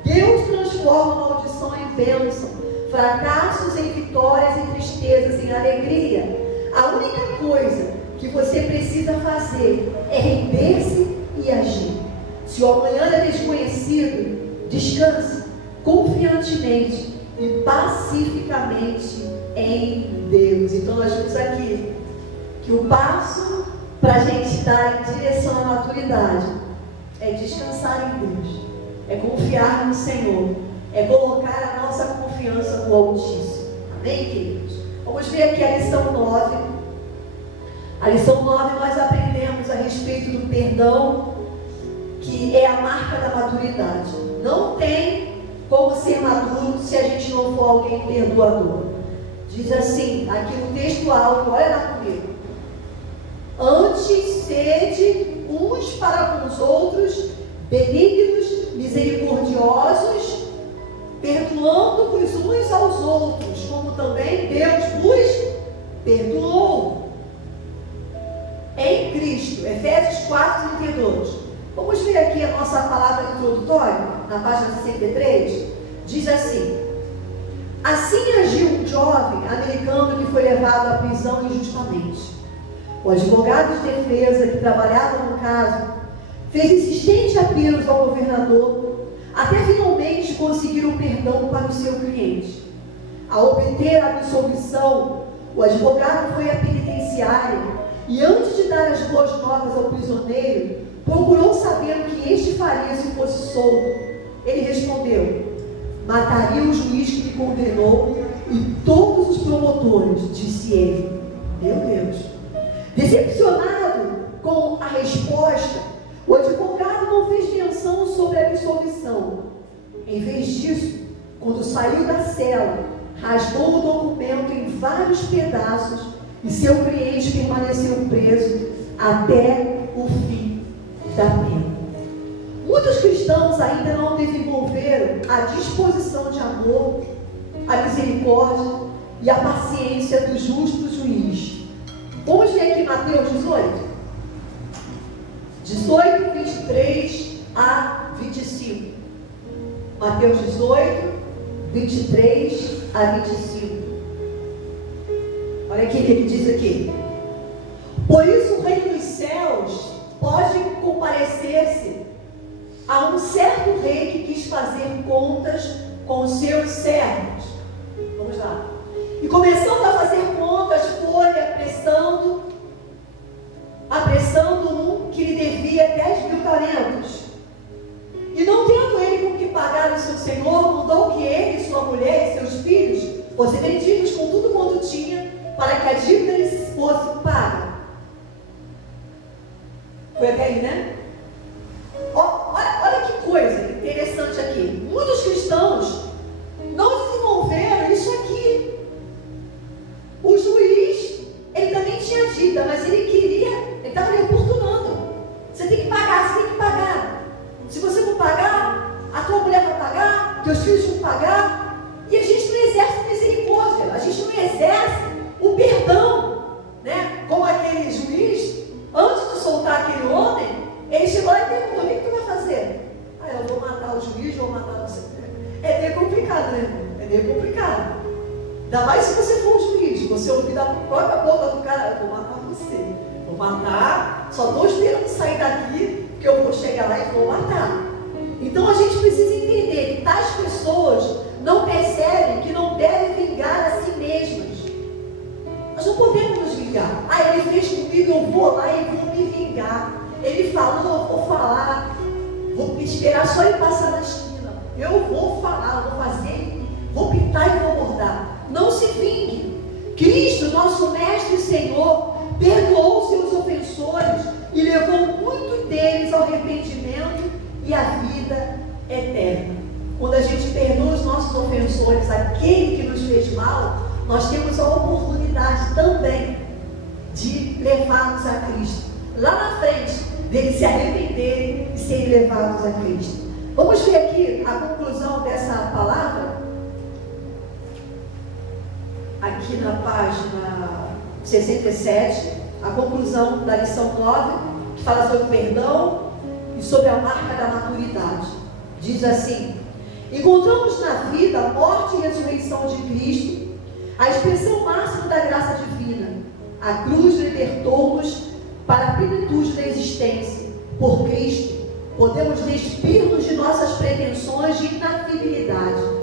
Deus transforma maldição em bênção, fracassos em vitórias e tristezas em alegria. A única coisa que você precisa fazer é render-se e agir. Se o amanhã é desconhecido, descanse confiantemente e pacificamente em Deus. Então nós vimos aqui que o passo para a gente dar em direção à maturidade é descansar em Deus, é confiar no Senhor, é colocar a nossa confiança no Altíssimo. Amém, queridos? Vamos ver aqui a lição 9. A lição 9 nós aprendemos a respeito do perdão, que que é a marca da maturidade. Não tem como ser maduro se a gente não for alguém perdoador. Diz assim, aqui no texto alto, olha lá comigo. Antes sede uns para com os outros, benignos, misericordiosos, perdoando-vos uns aos outros, como também Deus vos perdoou em Cristo. Efésios 4:32. Vamos ver aqui a nossa palavra introdutória, na página 63. Diz assim: assim agiu um jovem americano que foi levado à prisão injustamente. O advogado de defesa que trabalhava no caso fez insistentes apelos ao governador até finalmente conseguir o perdão para o seu cliente. Ao obter a absolvição, o advogado foi à penitenciária e, antes de dar as boas novas ao prisioneiro, procurou saber o que este faria se fosse solto. Ele respondeu: mataria o juiz que me condenou e todos os promotores, disse ele. Meu Deus! Decepcionado com a resposta, o advogado não fez menção sobre a absolvição. Em vez disso, quando saiu da cela, rasgou o documento em vários pedaços e seu cliente permaneceu preso até o fim da pena. Muitos cristãos ainda não desenvolveram a disposição de amor, a misericórdia e a paciência do justo juiz. Vamos ver aqui Mateus 18, 23 a 25. Mateus 18, 23 a 25. Olha aqui o que ele diz aqui. Por isso o reino dos céus pode comparecer-se a um certo rei que quis fazer contas com os seus servos. Vamos lá. E começando a fazer contas, foi apressando um que lhe devia 10.000 talentos. E não tendo ele com que pagar o seu senhor, mandou que ele, sua mulher e seus filhos fossem vendidos com tudo quanto tinha, para que a dívida lhes fosse paga. Foi até aí, né? Olha que coisa interessante aqui. Muitos cristãos não desenvolveram isso aqui. O juiz, ele também tinha dívida, mas ele estava lhe importunando. Você tem que pagar, você tem que pagar. Se você não pagar, a tua mulher vai pagar, teus filhos vão pagar. E a gente não exerce misericórdia, a gente não exerce o perdão, né? Como aquele juiz, antes de soltar aquele homem, ele chegou lá e perguntou: o que tu vai fazer? Eu vou matar o juiz, vou matar você. É meio complicado, né, irmão? É meio complicado. Ainda mais se você for um juiz, você ouvir da própria boca do cara: eu vou matar você, vou matar, só estou esperando sair daqui, porque eu vou chegar lá e vou matar. Então a gente precisa entender que tais pessoas não percebem que não devem vingar a si mesmas. Nós não podemos nos vingar. Ele fez comigo, eu vou lá e vou me vingar. Ele falou, eu vou falar, vou me esperar só ele passar na esquina. Eu vou falar, vou fazer, vou pintar e vou bordar. Não se vingue. Cristo, nosso Mestre e Senhor, perdoou seus ofensores e levou muitos deles ao arrependimento e à vida eterna. Quando a gente perdoa os nossos ofensores, aquele que nos fez mal, nós temos a oportunidade também de levarmos a Cristo. Lá na frente, deles se arrependerem e serem levados a Cristo. Vamos ver aqui a conclusão dessa palavra. Aqui na página 67, a conclusão da lição 9, que fala sobre o perdão e sobre a marca da maturidade. Diz assim: encontramos na vida, a morte e ressurreição de Cristo, a expressão máxima da graça divina. A cruz libertou-nos para a plenitude da existência. Por Cristo, podemos despir-nos de nossas pretensões de inafabilidade.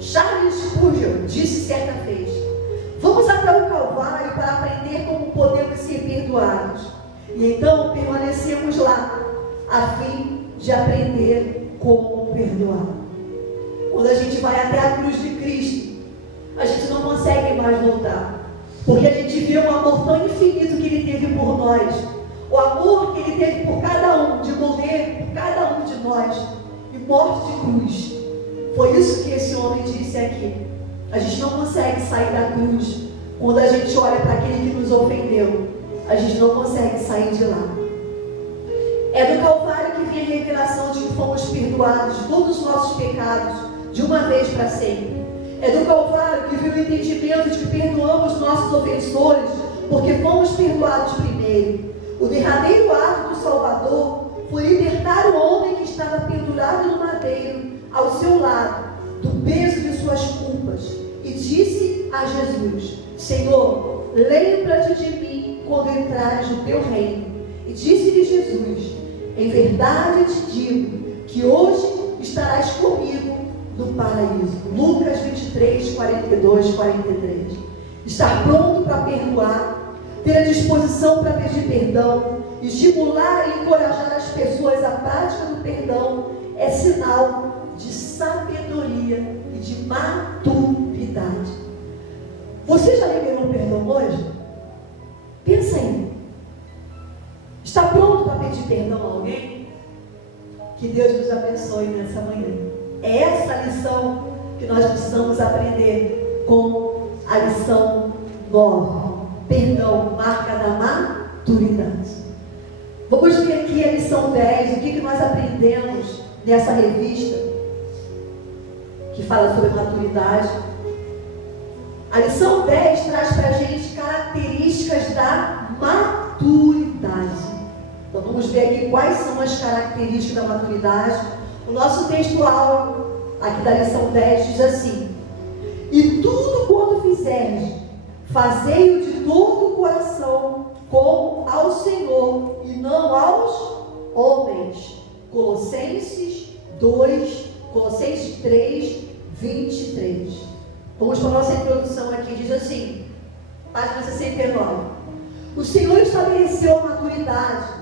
Charles Spurgeon disse certa vez: vamos até o Calvário para aprender como podemos ser perdoados. E então permanecemos lá, a fim de aprender como perdoar. Quando a gente vai até a cruz de Cristo, a gente não consegue mais voltar. Porque a gente vê o amor tão infinito que Ele teve por nós. O amor que Ele teve por cada um, de morrer por cada um morte de cruz. Foi isso que esse homem disse aqui. A gente não consegue sair da cruz quando a gente olha para aquele que nos ofendeu. A gente não consegue sair de lá. É do Calvário que vem a revelação de que fomos perdoados de todos os nossos pecados, de uma vez para sempre. É do Calvário que vem o entendimento de que perdoamos nossos ofensores, porque fomos perdoados primeiro. O derradeiro ato do Salvador foi libertar o homem que estava pendurado no madeiro, ao seu lado, do peso de suas culpas, e disse a Jesus: Senhor, lembra-te de mim quando entrares no teu reino. E disse-lhe Jesus: em verdade te digo que hoje estarás comigo no paraíso. Lucas 23, 42, 43. Estar pronto para perdoar, ter a disposição para pedir perdão, estimular e encorajar as pessoas à prática do perdão é sinal de sabedoria e de maturidade. Você já liberou o perdão hoje? Pensa aí. Está pronto para pedir perdão a alguém? Que Deus nos abençoe nessa manhã. É essa a lição que nós precisamos aprender com a lição 9. Perdão, marca da maturidade. Vamos ver aqui a lição 10, o que nós aprendemos nessa revista que fala sobre maturidade. A lição 10 traz para a gente características da maturidade. Então vamos ver aqui quais são as características da maturidade. O nosso textual aqui da lição 10 diz assim: e tudo quanto fizerdes, fazei-o de todo o coração, como ao Senhor e não aos homens. Colossenses 3, 23. Vamos para a nossa introdução aqui. Diz assim, página 69. O Senhor estabeleceu a maturidade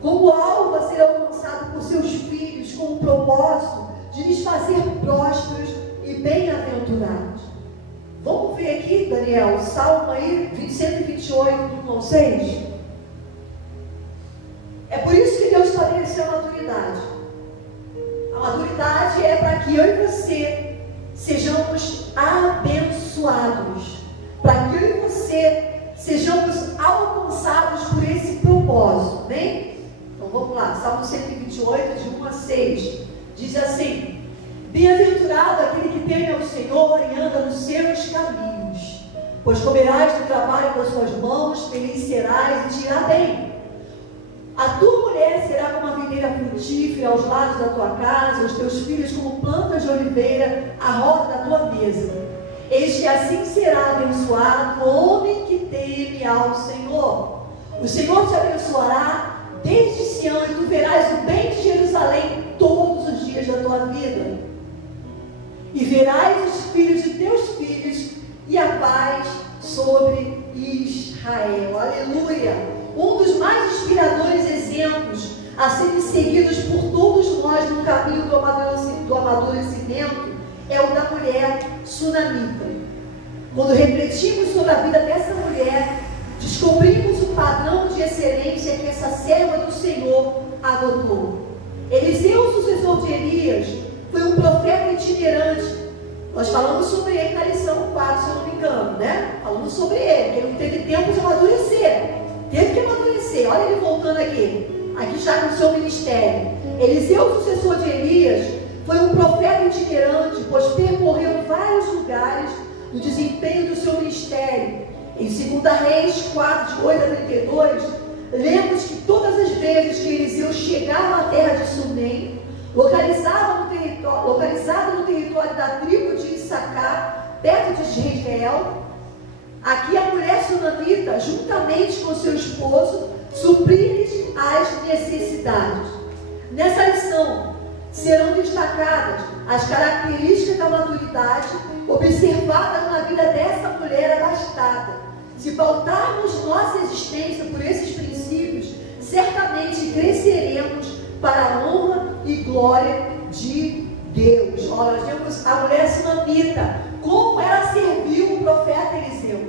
como algo a ser alcançado por seus filhos, com o propósito de lhes fazer prósperos e bem-aventurados. Vamos ver aqui, Daniel, Salmo aí, 128, 1 ao 6. É por isso que Deus estabeleceu a maturidade. A maturidade é para que eu e você sejamos abençoados, para que eu e você sejamos alcançados por esse propósito, bem? Então vamos lá, Salmo 128, de 1 a 6, diz assim: bem-aventurado aquele que teme ao Senhor e anda nos seus caminhos, pois comerás do trabalho das suas mãos, feliz serás e te irá bem. A tua mulher será como a videira frutífera aos lados da tua casa, os teus filhos como plantas de oliveira à roda da tua mesa. Eis que assim será abençoado o homem que teme ao Senhor. O Senhor te abençoará desde Sião, e tu verás o bem de Jerusalém todos os dias da tua vida. E verás os filhos de teus filhos e a paz sobre Israel. Aleluia! Um dos mais inspiradores exemplos a serem seguidos por todos nós no caminho do amadurecimento é o da mulher sunamita. Quando refletimos sobre a vida dessa mulher, descobrimos o padrão de excelência que essa serva do Senhor adotou. Eliseu, sucessor de Elias, foi um profeta itinerante. Nós falamos sobre ele na lição 4, se eu não me engano, né? Falamos sobre ele, que ele não teve tempo de amadurecer. Teve que amadurecer. Olha ele voltando aqui já no seu ministério. Eliseu, sucessor de Elias, foi um profeta itinerante, pois percorreu vários lugares no desempenho do seu ministério. Em 2 Reis 4, de 8 a 32, lemos que todas as vezes que Eliseu chegava à terra de Sunem, localizada no território da tribo de Issacar, perto de Jezreel, aqui a mulher sunamita, juntamente com seu esposo, suprir-lhes as necessidades. Nessa lição, serão destacadas as características da maturidade observadas na vida dessa mulher abastada. Se pautarmos nossa existência por esses princípios, certamente cresceremos para a honra e glória de Deus. Olha, nós temos a mulher sunamita, como ela serviu o profeta Eliseu,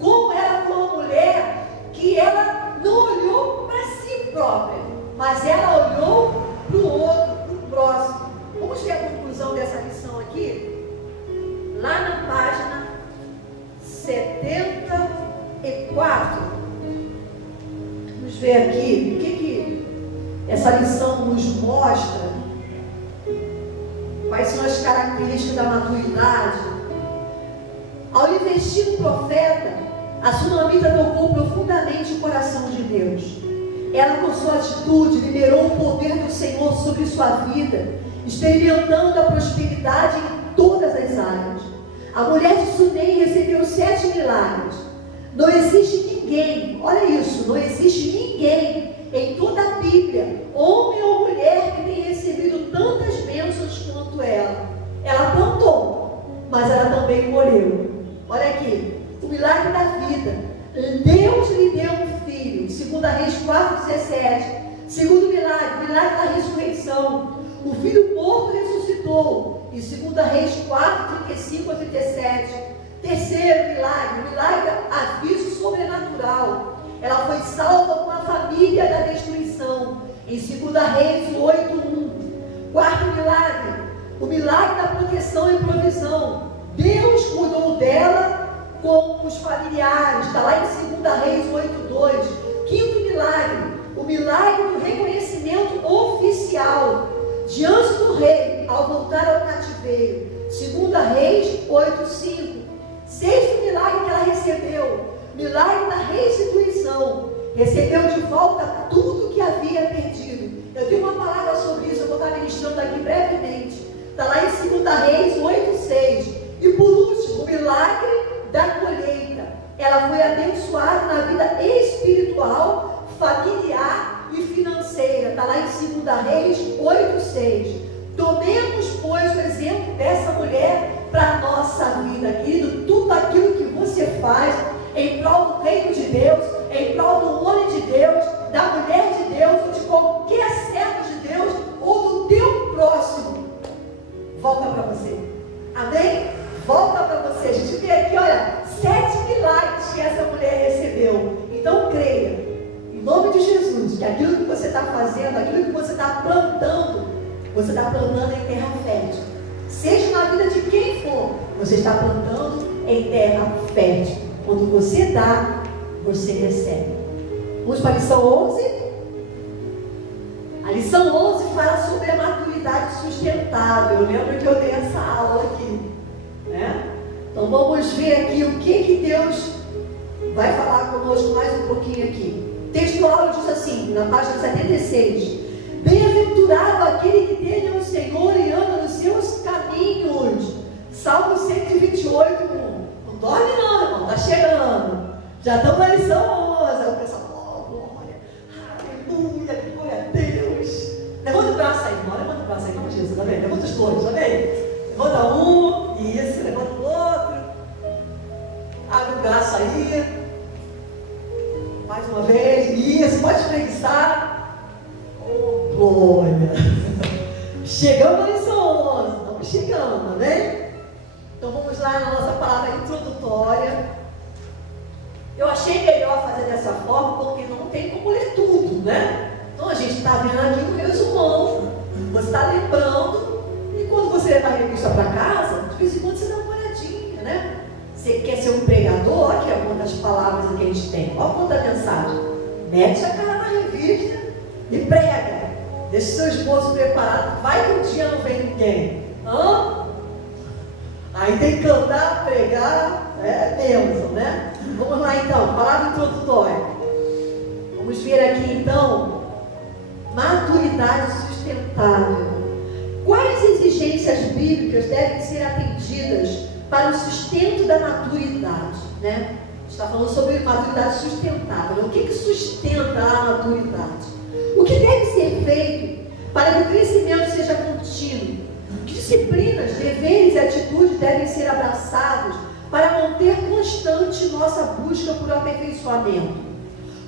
como ela foi uma mulher que ela não olhou para si própria, mas ela olhou para o outro, para o próximo. Vamos essa lição nos mostra quais são as características da maturidade. Ao investir no profeta, a sunamita tocou profundamente o coração de Deus. Ela, com sua atitude, liberou o poder do Senhor sobre sua vida, experimentando a prosperidade em todas as áreas. A mulher de Sunem recebeu 7 milagres. Não existe ninguém, olha isso, não existe ninguém em toda a Bíblia, homem ou mulher, que tenha recebido tantas bênçãos quanto ela. Ela plantou, mas ela também colheu. Olha aqui, o milagre da vida. Deus lhe deu um filho, 2 Reis 4,17. Segundo milagre, o milagre da ressurreição. O filho morto ressuscitou, em 2 Reis 4:35 a 37. Terceiro milagre, o milagre aviso sobrenatural. Ela foi salva com a família da destruição, em 2 Reis 8:1. Quarto milagre, o milagre da proteção e provisão. Deus cuidou dela com os familiares, está lá em 2 Reis 8:2. Quinto milagre, o milagre do reconhecimento oficial diante do rei ao voltar ao cativeiro, 2 Reis 8:5. Sexto milagre que ela recebeu, milagre da restituição. Recebeu de volta tudo que havia perdido. Eu tenho uma palavra sobre isso, eu vou estar ministrando aqui brevemente. Está lá em 2 Reis 8:6. E por último, o milagre da colheita. Ela foi abençoada na vida espiritual, familiar e financeira. Está lá em 2 Reis 8:6. Tomemos, pois, o exemplo dessa mulher para a nossa vida, querido. Tudo aquilo que você faz em prol do reino de Deus, em prol do homem de Deus, da mulher de Deus, ou de qualquer servo de Deus, ou do teu próximo, volta para você. Amém? Volta para você. A gente vê aqui, olha, 7 milagres que essa mulher recebeu. Então creia, em nome de Jesus, que aquilo que você está fazendo, aquilo que você está plantando em terra fértil. Seja na vida de quem for, você está plantando em terra fértil. Quando você dá, você recebe. Vamos para a lição 11? A lição 11 fala sobre a maturidade sustentável. Eu lembro que eu dei essa aula aqui, né? Então vamos ver aqui o que Deus vai falar conosco mais um pouquinho aqui. O texto áudio diz assim, na página 76: Bem-aventurado aquele que teme o Senhor e anda nos seus caminhos. Salmo 128, 1. Não dorme não, irmão, está chegando. Já estamos na lição 11. Aí o pessoal, oh, glória, aleluia, glória a Deus. Levanta o braço aí, irmão, levanta o braço aí, como Jesus, amém? Levanta os dois, amém? Levanta um, isso, levanta o outro. Abre o braço aí. Mais uma vez, isso, pode espreguiçar. Oh, glória. Chegamos na lição 11, estamos chegando, amém? Então vamos lá na nossa palavra introdutória. Eu achei melhor fazer dessa forma, porque não tem como ler tudo, né? Então a gente está vendo aqui um resumão, você está lembrando, e quando você levar a revista para casa, de vez em quando você dá uma olhadinha, né? Você quer ser um pregador, olha aqui quantas palavras que a gente tem, olha quanta mensagem. Mete a cara na revista e prega. Deixa o seu esposo preparado, vai que um dia não vem ninguém. Aí tem que cantar, pregar, bênção, né? Vamos lá então, palavra introdutória. Vamos ver aqui então, maturidade sustentável. Quais exigências bíblicas devem ser atendidas para o sustento da maturidade, né? A gente está falando sobre maturidade sustentável. O que sustenta a maturidade? O que deve ser feito para que o crescimento seja contínuo? Que disciplinas, deveres e atitudes devem ser abraçados para manter constante nossa busca por aperfeiçoamento?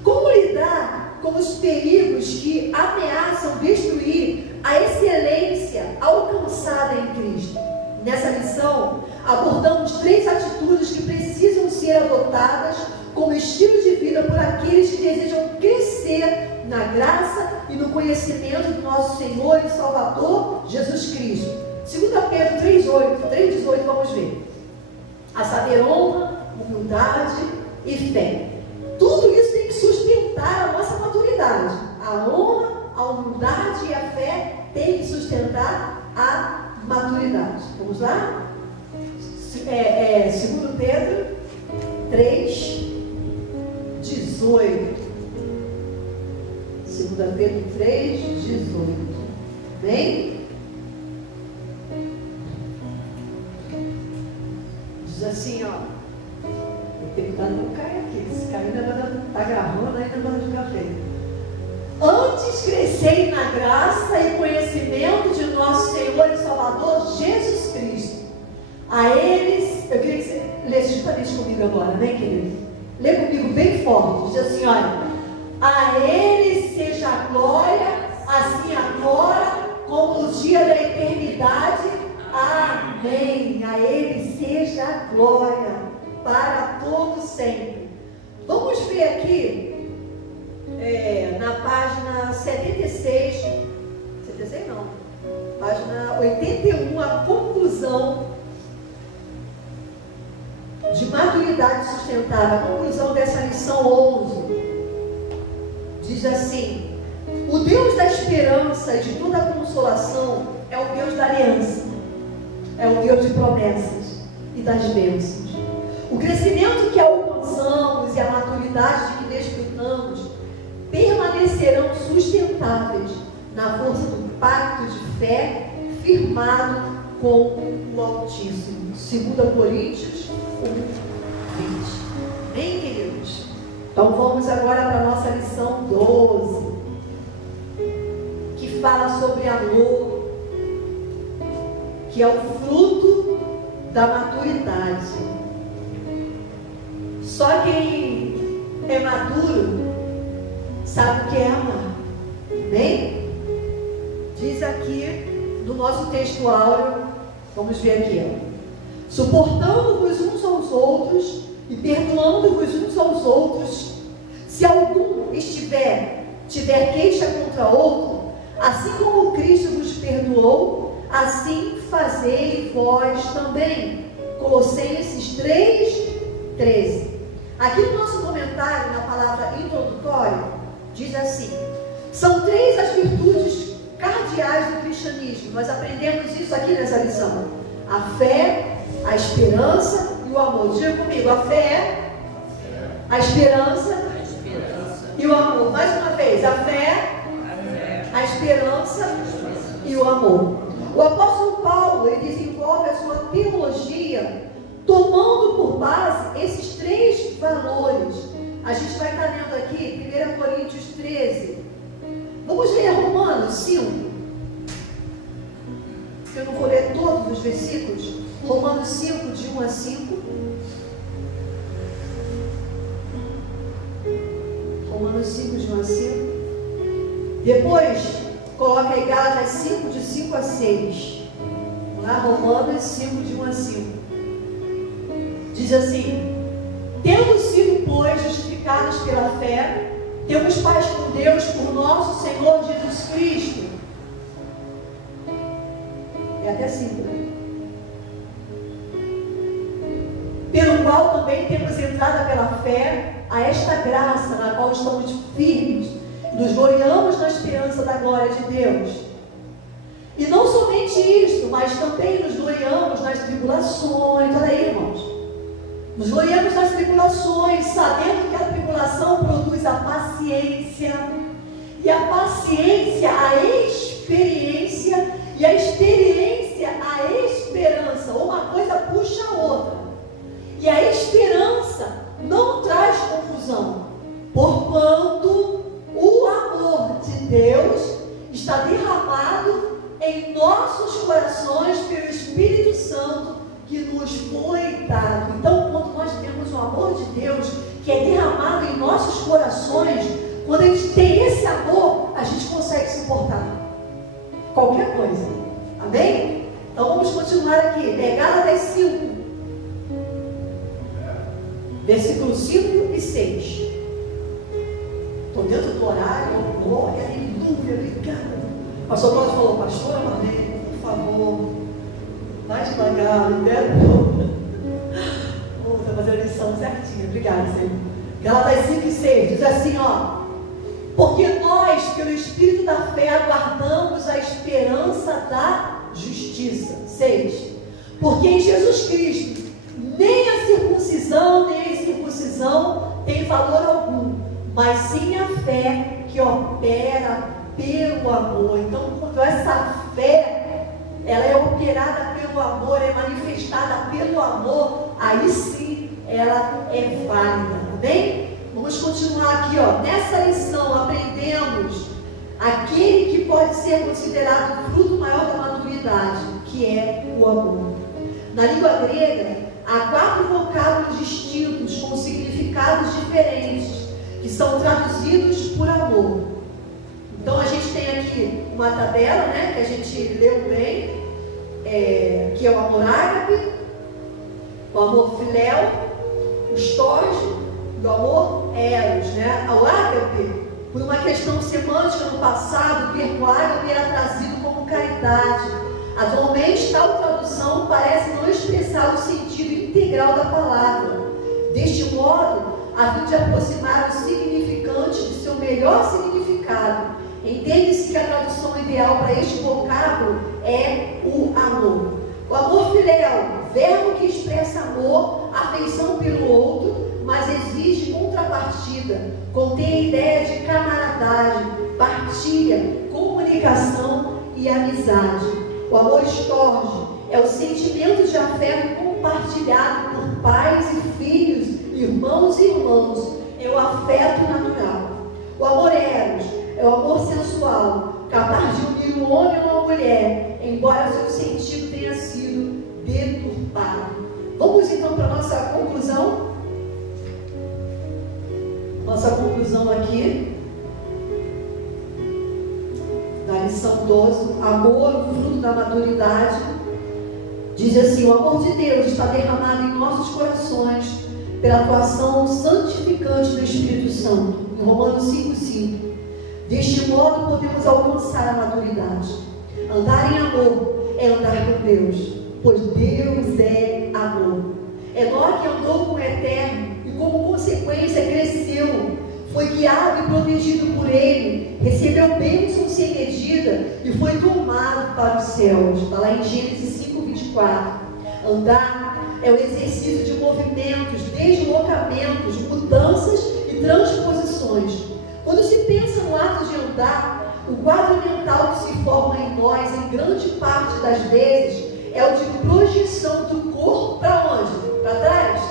Como lidar com os perigos que ameaçam destruir a excelência alcançada em Cristo? Nessa lição, abordamos 3 atitudes que precisam ser adotadas como estilo de vida por aqueles que desejam crescer na graça e no conhecimento do nosso Senhor e Salvador Jesus Cristo. 2 Pedro 3,18, vamos ver. A saber, honra, humildade e fé. Tudo isso tem que sustentar a nossa maturidade. A honra, a humildade piedade e a fé têm que sustentar a maturidade. Vamos lá? 2 Pedro 3, 18. 2 Pedro 3, 18. Bem? Diz assim, ó. Eu tenho que dar não cair aqui. Esse cara ainda está gravando, ainda não de café. Antes crescei na graça e conhecimento de nosso Senhor e Salvador Jesus Cristo. A eles, eu queria que você lesse justamente comigo agora, né, querido? Lê comigo bem forte. Diz assim, olha. A eles seja a glória, assim agora, como no dia da eternidade. Amém. A eles seja a glória, para todos sempre. Vamos ver aqui, na página 76, 76 não, página 81, a conclusão de maturidade sustentável, a conclusão dessa lição 11. Diz assim: o Deus da esperança e de toda a consolação é o Deus da aliança, é o Deus de promessas e das bênçãos. O crescimento que alcançamos e a maturidade de que desfrutamos permanecerão sustentáveis na força do pacto de fé firmado com o Altíssimo. 2 Coríntios 1, 20. Bem, queridos? Então vamos agora para a nossa lição 12, que fala sobre amor, que é o fruto da maturidade. Só quem é maduro sabe o que é amar. Bem? Diz aqui no nosso texto áureo, vamos ver aqui, ó. Suportando-vos uns aos outros e perdoando-vos uns aos outros, se algum tiver queixa contra outro, assim como Cristo vos perdoou, assim fazei vós também. Colossenses 3, 13. Aqui no nosso comentário, na palavra introdutória, diz assim: são 3 as virtudes cardeais do cristianismo. Nós aprendemos isso aqui nessa lição: a fé, a esperança e o amor. Diga comigo: a fé, a esperança e o amor. Mais uma vez: a fé, a esperança e o amor. O apóstolo Paulo, ele desenvolve a sua teologia tomando por base esses 3 valores. A gente vai estar lendo aqui 1 Coríntios 13. Vamos ler Romanos 5. Eu não vou ler todos os versículos. Romanos 5, de 1 a 5. Romanos 5, de 1 a 5. Depois, coloca aí Gálatas 5, de 5 a 6. Vamos lá, Romanos 5, de 1 a 5. Diz assim: tendo sido, pois, justificados pela fé, temos paz com Deus por nosso Senhor Jesus Cristo. É até 5, né? Pelo qual também temos entrada pela fé a esta graça, na qual estamos firmes, e nos gloriamos na esperança da glória de Deus. E não somente isto, mas também nos gloriamos nas tribulações. Olha aí, irmãos. Nos gloriamos nas tribulações, sabendo que a tribulação produz a paciência, e a paciência a experiência, e a experiência a esperança. Uma coisa puxa a outra. E a esperança não traz confusão, porquanto o amor de Deus está derramado em nossos corações pelo Espírito Santo que nos foi dado. Então, quando nós temos o amor de Deus que é derramado em nossos corações, quando a gente tem esse amor, a gente consegue suportar qualquer coisa. Amém? Então vamos continuar aqui. Gálatas 5, versículos 5 e 6. Estou dentro do horário. Glória, aleluia, obrigada. O pastor Cláudio falou: pastora Marlene, por favor, mais devagar, entendeu? Está fazendo a lição certinha. Obrigada, Senhor. Gálatas 5 e 6 diz assim, ó: Porque nós, pelo Espírito da fé, aguardamos a esperança da justiça. 6. Porque em Jesus Cristo, nem a circuncisão, nem a incircuncisão tem valor algum, mas sim a fé que opera pelo amor. Então, quando essa fé, ela é operada pelo amor, é manifestada pelo amor, aí sim ela é válida, amém? Vamos continuar aqui, ó. Nessa lição aprendemos aquele que pode ser considerado o fruto maior da maturidade, que é o amor. Na língua grega, há 4 vocábulos distintos com significados diferentes, que são traduzidos por amor. Então a gente tem aqui uma tabela, né, que a gente leu bem, que é o amor ágape, o amor filéu, o storge, do amor eros, né? O ágape, por uma questão semântica no passado, o termo ágape era trazido como caridade. Atualmente, tal tradução parece não expressar o sentido integral da palavra. Deste modo, a fim de aproximar o significante de seu melhor significado, entende-se que a tradução ideal para este vocábulo é o amor. O amor filéu, verbo que expressa amor, afeição pelo outro, mas exige contrapartida, contém a ideia de camaradagem, partilha, comunicação e amizade. O amor storge é o sentimento de afeto compartilhado por pais e filhos, irmãos e irmãos, é o afeto natural. O amor eros é o amor sensual, capaz de unir o homem a uma mulher, embora seu sentido tenha sido deturpado. Vamos então para a nossa conclusão. Nossa conclusão aqui, da lição 12, amor, o fruto da maturidade, diz assim: o amor de Deus está derramado em nossos corações pela atuação santificante do Espírito Santo, em Romanos 5,5. Deste modo podemos alcançar a maturidade. Andar em amor é andar com Deus, pois Deus é amor. Enoque andou com o Eterno e, como consequência, cresceu, foi guiado e protegido por Ele, recebeu bênção sem medida e foi tomado para os céus. Está lá em Gênesis 5:24. Andar é o exercício de movimentos, deslocamentos, mudanças e transposições. Quando se pensa no ato de andar, o quadro mental que se forma em nós, em grande parte das vezes, é o de projeção do corpo para onde? Para trás?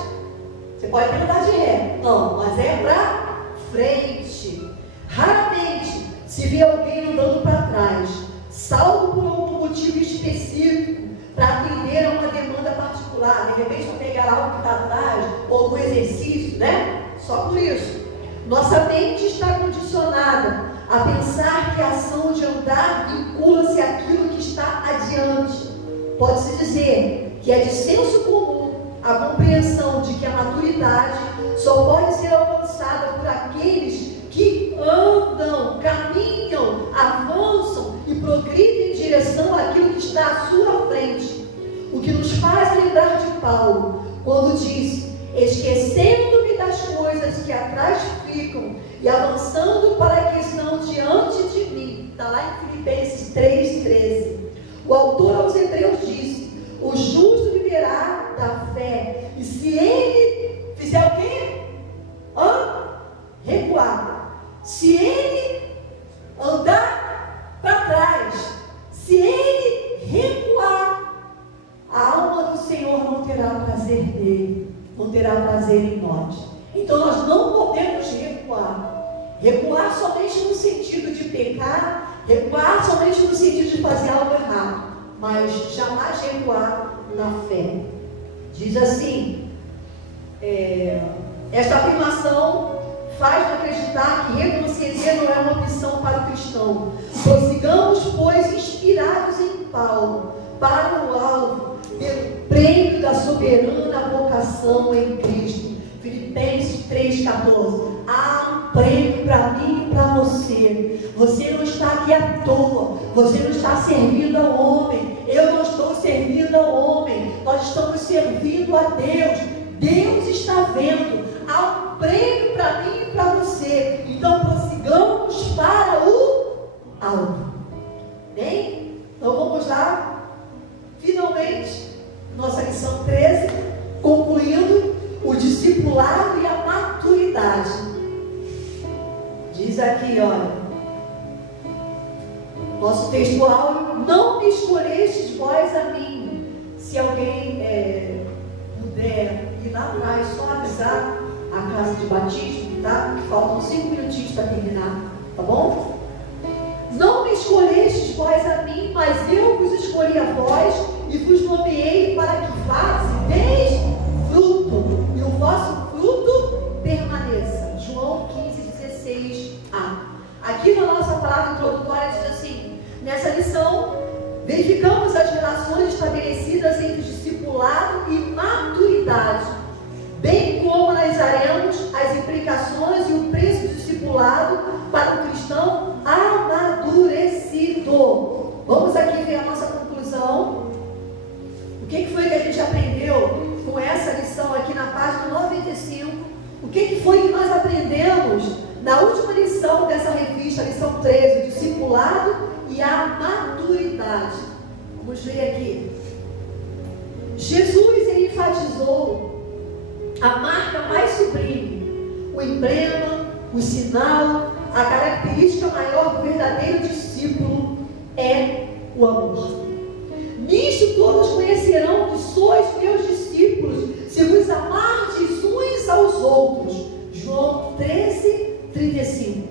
Você pode andar de ré, não, mas é para frente. Raramente se vê alguém andando para trás, salvo por algum motivo específico, para atender a uma demanda particular. De repente, para pegar algo que está atrás, ou algum exercício, né? Só por isso. Nossa mente está condicionada a pensar que a ação de andar vincula-se àquilo que está adiante. Pode-se dizer que é de senso comum a compreensão de que a maturidade só pode ser alcançada por aqueles que andam, caminham, avançam e progridem em direção àquilo que está à sua frente. O que nos faz lembrar de Paulo, quando disse: esquecendo-me das coisas que atrás ficam e avançando para a que estão diante de mim. Está lá em Filipenses 3,13. O autor aos Hebreus disse: o justo viverá da fé, e se ele fizer o quê? Recuar. Se ele andar para trás, se ele recuar, a alma do Senhor não terá prazer nele, não terá prazer em nós. Então nós não podemos recuar. Recuar somente no sentido de pecar, recuar somente no sentido de fazer algo errado, mas jamais recuar na fé. Diz assim, esta afirmação faz-me acreditar que retroceder não é uma opção para o cristão. Prossigamos, pois, inspirados em Paulo, para o alvo, pelo prêmio da soberana vocação em Cristo. Filipenses 3,14. Há um prêmio para mim e para você. Você não está aqui à toa. Você não está servindo ao homem. Eu não estou servindo ao homem. Nós estamos servindo a Deus. Deus está vendo. Há um prêmio para mim e para você. Então prossigamos algo. Bem? Então vamos lá, finalmente, nossa lição 13, concluindo o discipulado e a maturidade. Diz aqui, olha, nosso texto áureo: não me escolhestes vós a mim. Se alguém puder ir lá atrás, só avisar a casa de batismo, tá? Que faltam 5 minutinhos para terminar, tá bom? Não me escolhestes vós a mim, mas eu vos escolhi a vós e vos nomeei para que façais fruto, e o vosso fruto permaneça. João 15:16a. Aqui na nossa palavra introdutória diz assim: nessa lição, verificamos as relações estabelecidas entre discipulado e maturidade, bem como analisaremos as implicações e o preço do discipulado para o cristão amadurecido. Vamos aqui ver a nossa conclusão. O que foi que a gente aprendeu com essa lição aqui na página 95? O que foi que nós aprendemos na última lição dessa revista, lição 13, o discipulado e a maturidade? Vamos ver aqui. Jesus, ele enfatizou a marca mais sublime, o emblema, o sinal, a característica maior do verdadeiro discípulo é o amor. Nisto todos conhecerão que sois meus discípulos, se vos amardes uns aos outros. João 13:35.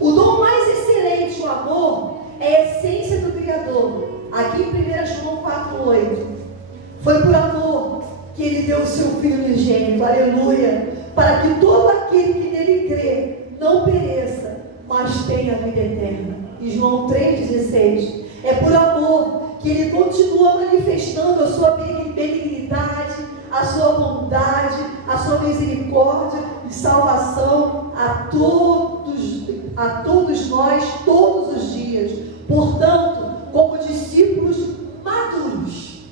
O dom mais excelente, o amor, é a essência do Criador. Aqui em 1 João 4:8. Foi por amor que ele deu o seu Filho unigênito, aleluia, para que todo aquele que nele crê não pereça, mas tenha a vida eterna. E João 3:16. É por amor que ele continua manifestando a sua benignidade, a sua bondade, a sua misericórdia e salvação a todos nós, todos os dias. Portanto, como discípulos maduros,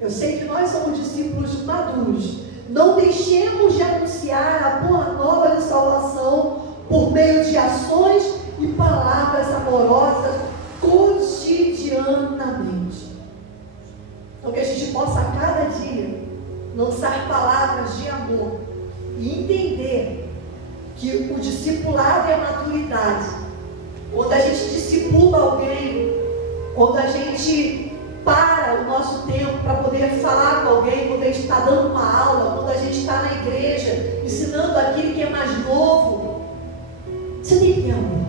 eu sei que nós somos discípulos maduros, não deixemos de anunciar a boa nova de salvação por meio de ações e palavras amorosas cotidianamente. Então que a gente possa a cada dia lançar palavras de amor e entender que o discipulado é a maturidade. Quando a gente discipula alguém, quando a gente para o nosso tempo para poder falar com alguém, quando a gente está dando uma aula, quando a gente está na igreja ensinando aquele que é mais novo, você tem que ter amor.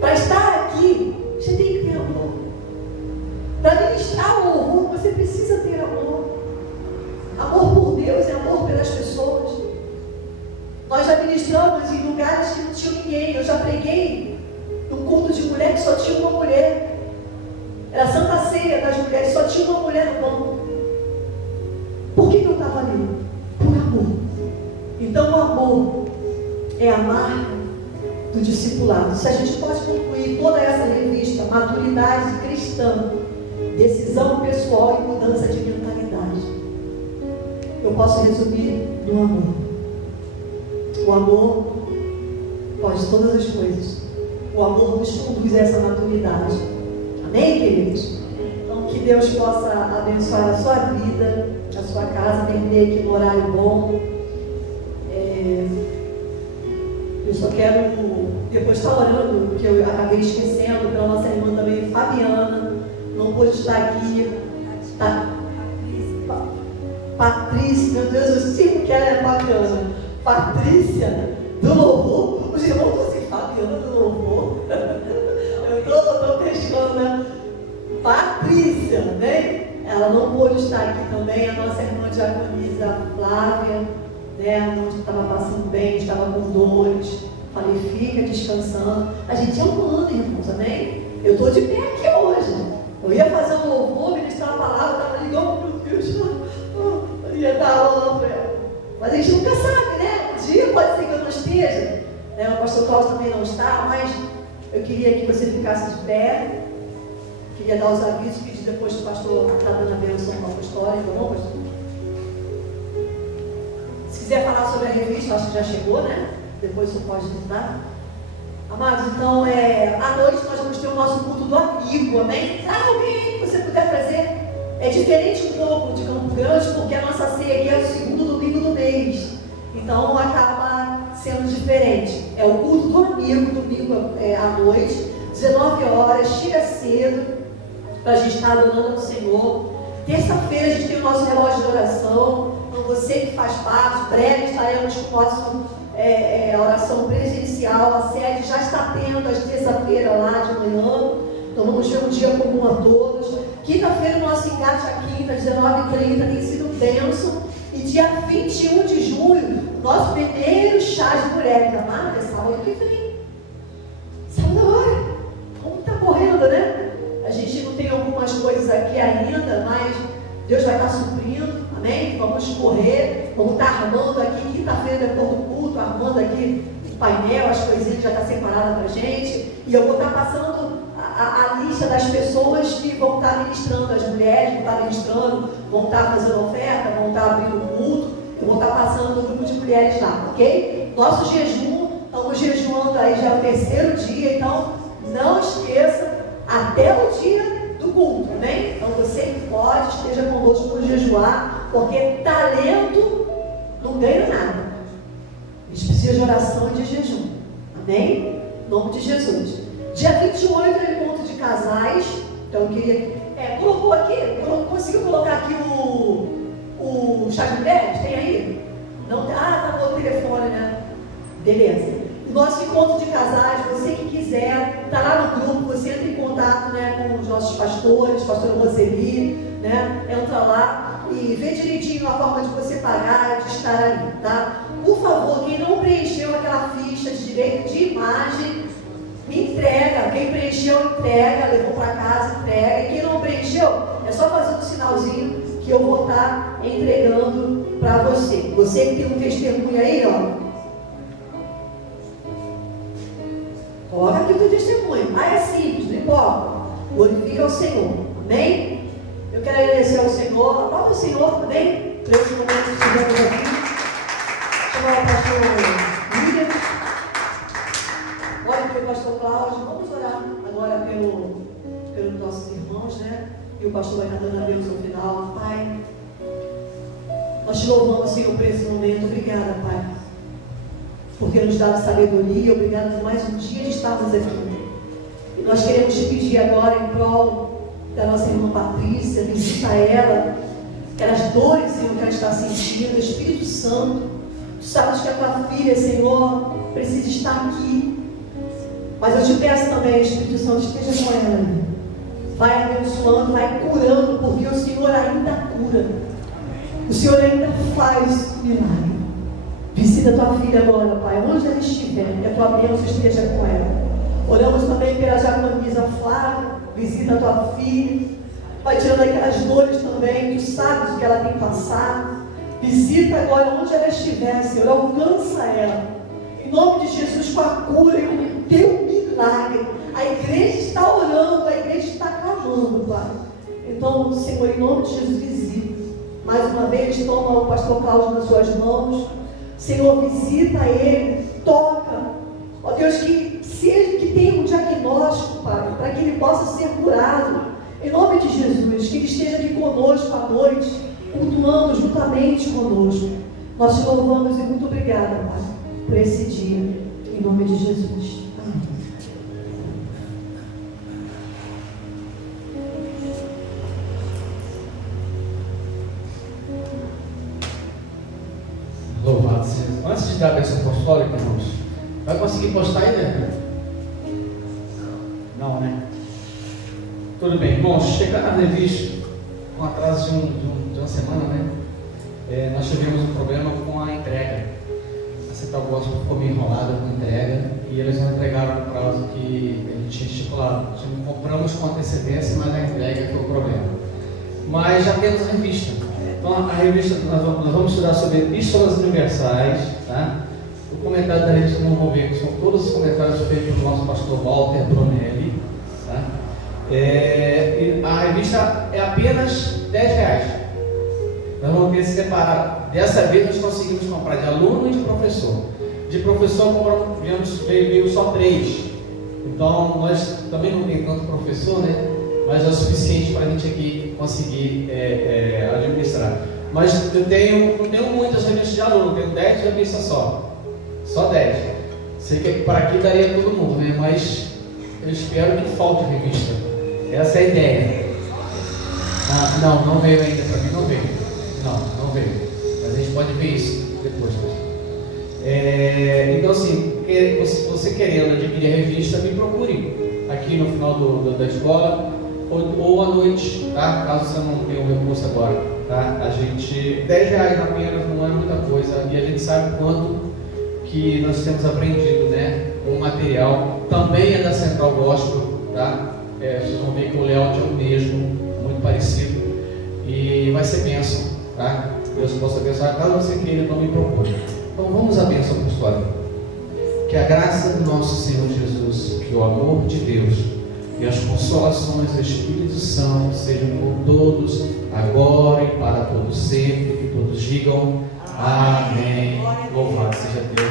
Para estar aqui, você tem que ter amor. Para ministrar o louvor, você precisa ter amor. Amor por Deus e amor pelas pessoas. Nós já ministramos em lugares que não tinha ninguém. Eu já preguei num culto de mulher que só tinha uma mulher. Era a Santa Ceia das mulheres, só tinha uma mulher no banco. Por que eu estava ali? Por amor. Então o amor é a marca do discipulado. Se a gente pode concluir toda essa revista, maturidade cristã, decisão pessoal e mudança de mentalidade, eu posso resumir no amor. O amor pode todas as coisas. O amor nos conduz a essa maturidade. Amém, queridos? Então que Deus possa abençoar a sua vida, a sua casa. Terminei aqui no horário bom. Eu só quero depois estar orando, que eu acabei esquecendo, pela nossa irmã também, Fabiana, não pôde estar aqui. Patrícia, meu Deus, eu sinto que ela é Fabiana. Patrícia, do louvor. Os irmãos estão assim, Fabiana do louvor. Eu estou pescando, né? Patrícia, né? Ela não pôde estar aqui também. A nossa irmã diaconisa Flávia, né? Não estava passando bem, estava com dores. Falei, fica descansando. A gente é humano, irmãos, amém? Eu estou de pé aqui hoje. Eu ia fazer um louvor, ministrar a palavra, estava ligando, meu Deus, eu ia dar aula para ela. Mas a gente nunca sabe, né? Um dia pode ser que eu não esteja, né? O pastor Cláudio também não está, mas eu queria que você ficasse de pé. Queria dar os avisos, pedir depois que o pastor está dando a bênção apostólica, tá bom, pastor? Se quiser falar sobre a revista, acho que já chegou, né? Depois você pode dar. Amados, então, à noite nós vamos ter o nosso culto do amigo, amém? Ah, alguém que você puder trazer. É diferente um pouco de Campo Grande, porque a nossa ceia aqui é o segundo domingo do mês. Então, acaba sendo diferente. É o culto do amigo, domingo à noite, 19 horas, chega cedo, para a gente estar adorando ao Senhor. Terça-feira a gente tem o nosso relógio de oração. Então, você que faz parte, breve estaremos com o nosso oração presencial. A sede já está tendo às terça-feira lá de manhã. Então vamos ter um dia comum a todos. Quinta-feira o nosso engate à quinta, 19h30, tem sido bênção. E dia 21 de julho, nosso primeiro chá de mulheres. Amada, sábado que vem. Sábado agora. Como está correndo, né? A gente não tem algumas coisas aqui ainda, mas Deus vai estar suprindo. Amém? Vamos correr, vamos estar armando aqui, quinta-feira depois do culto, armando aqui o painel, as coisinhas já estão separadas para a gente. E eu vou estar passando a lista das pessoas que vão estar ministrando, as mulheres que vão estar ministrando, vão estar fazendo oferta, vão estar abrindo o culto. Eu vou estar passando no grupo de mulheres lá, ok? Nosso jejum, estamos jejuando aí já o terceiro dia, então não esqueça, até o dia do culto, amém? Então você que pode, esteja conosco por jejuar, porque talento não ganha nada. A gente precisa de oração e de jejum, amém? Em nome de Jesus. Dia 28 é o encontro de casais. Então eu queria. Colocou aqui? Conseguiu colocar aqui o chat de mulheres? Tem aí? Não? Tá no telefone, né? Beleza. O nosso encontro de casais, você que quiser, está lá no grupo, você entra em contato, né, com os nossos pastores, pastora Roseli, né? Entra lá e vê direitinho a forma de você pagar, de estar ali, tá? Por favor, quem não preencheu aquela ficha de direito de imagem, entrega. Quem preencheu, entrega, levou para casa, entrega. E quem não preencheu, é só fazer um sinalzinho que eu vou estar entregando para você. Você que tem um testemunho aí, ó. Coloca aqui o teu testemunho. É simples, não importa. Glorifica ao Senhor. Amém? Eu quero agradecer ao Senhor. Aplauda o Senhor também. Por esse momento que estivemos aqui. Chamar o pastor William. Ore pelo pastor Cláudio. Vamos orar agora pelos nossos irmãos, né? E o pastor vai estar dando a Deus no final. Pai, nós te louvamos, Senhor, por esse momento. Obrigada, Pai, porque nos dá sabedoria. Obrigado por mais um dia de estarmos aqui. E nós queremos te pedir agora, em prol da nossa irmã Patrícia, visita ela, aquelas dores, Senhor, que ela está sentindo. Espírito Santo, tu sabes que a tua filha, Senhor, precisa estar aqui. Mas eu te peço também, Espírito Santo, esteja com ela. Vai abençoando, vai curando, porque o Senhor ainda cura. O Senhor ainda faz milagre. Visita a tua filha agora, Pai, onde ela estiver, que a tua bênção esteja com ela. Oramos também pela Jaconisa Flávia, visita a tua filha, vai tirando aquelas dores também, tu sabes o que ela tem passado. Visita agora onde ela estiver, Senhor, alcança ela. Em nome de Jesus, com a cura e o teu milagre. A igreja está orando, a igreja está clamando, Pai. Então, Senhor, em nome de Jesus, visita. Mais uma vez, toma o pastor Cláudio nas suas mãos. Senhor, visita ele, toca, ó Deus, que tenha um diagnóstico, Pai, para que ele possa ser curado, em nome de Jesus, que ele esteja aqui conosco à noite, cultuando juntamente conosco. Nós te louvamos e muito obrigada, Pai, por esse dia, em nome de Jesus. Amém. Louvado seja. Antes de dar a bênção apostólica, irmãos, vai conseguir postar aí, né? Não, né? Tudo bem. Bom, chegando na revista, com atraso de uma semana, né? Nós tivemos um problema com a entrega. A Central Gospel ficou meio enrolada com a entrega e eles não entregaram no prazo que a gente tinha estipulado. Compramos com antecedência, mas a entrega foi o problema. Mas já temos a revista. Então, a revista, nós vamos estudar sobre epístolas universais, tá? O comentário da revista não vou ver, que são todos os comentários feitos pelo nosso pastor Walter Brunelli, tá? E a revista é apenas R$10. Nós vamos ter que separar. Dessa vez nós conseguimos comprar de aluno e de professor. De professor, veio só 3. Então, nós também não tem tanto professor, né? Mas é o suficiente para a gente aqui conseguir administrar. Mas eu não tenho muitas revistas de aluno, tenho 10 revistas só 10. Sei que para aqui daria todo mundo, né? Mas eu espero que falte revista. Essa é a ideia. Não veio ainda, para mim não veio. Não veio. Mas a gente pode ver isso depois. Então assim, você querendo adquirir a revista, me procure aqui no final da escola ou à noite, tá? Caso você não tenha o recurso agora, tá? A gente, R$10 apenas não é muita coisa e a gente sabe quanto que nós temos aprendido, né? O material também é da Central Gospel, tá? Vocês vão ver que o layout é o mesmo, muito parecido e vai ser bênção, tá? Deus possa abençoar, caso você queira, então me procure. Então vamos à bênção apostólica. Que a graça do nosso Senhor Jesus, que o amor de Deus e as consolações do Espírito Santo sejam por todos, agora e para todos sempre, que todos digam amém. Louvado seja Deus.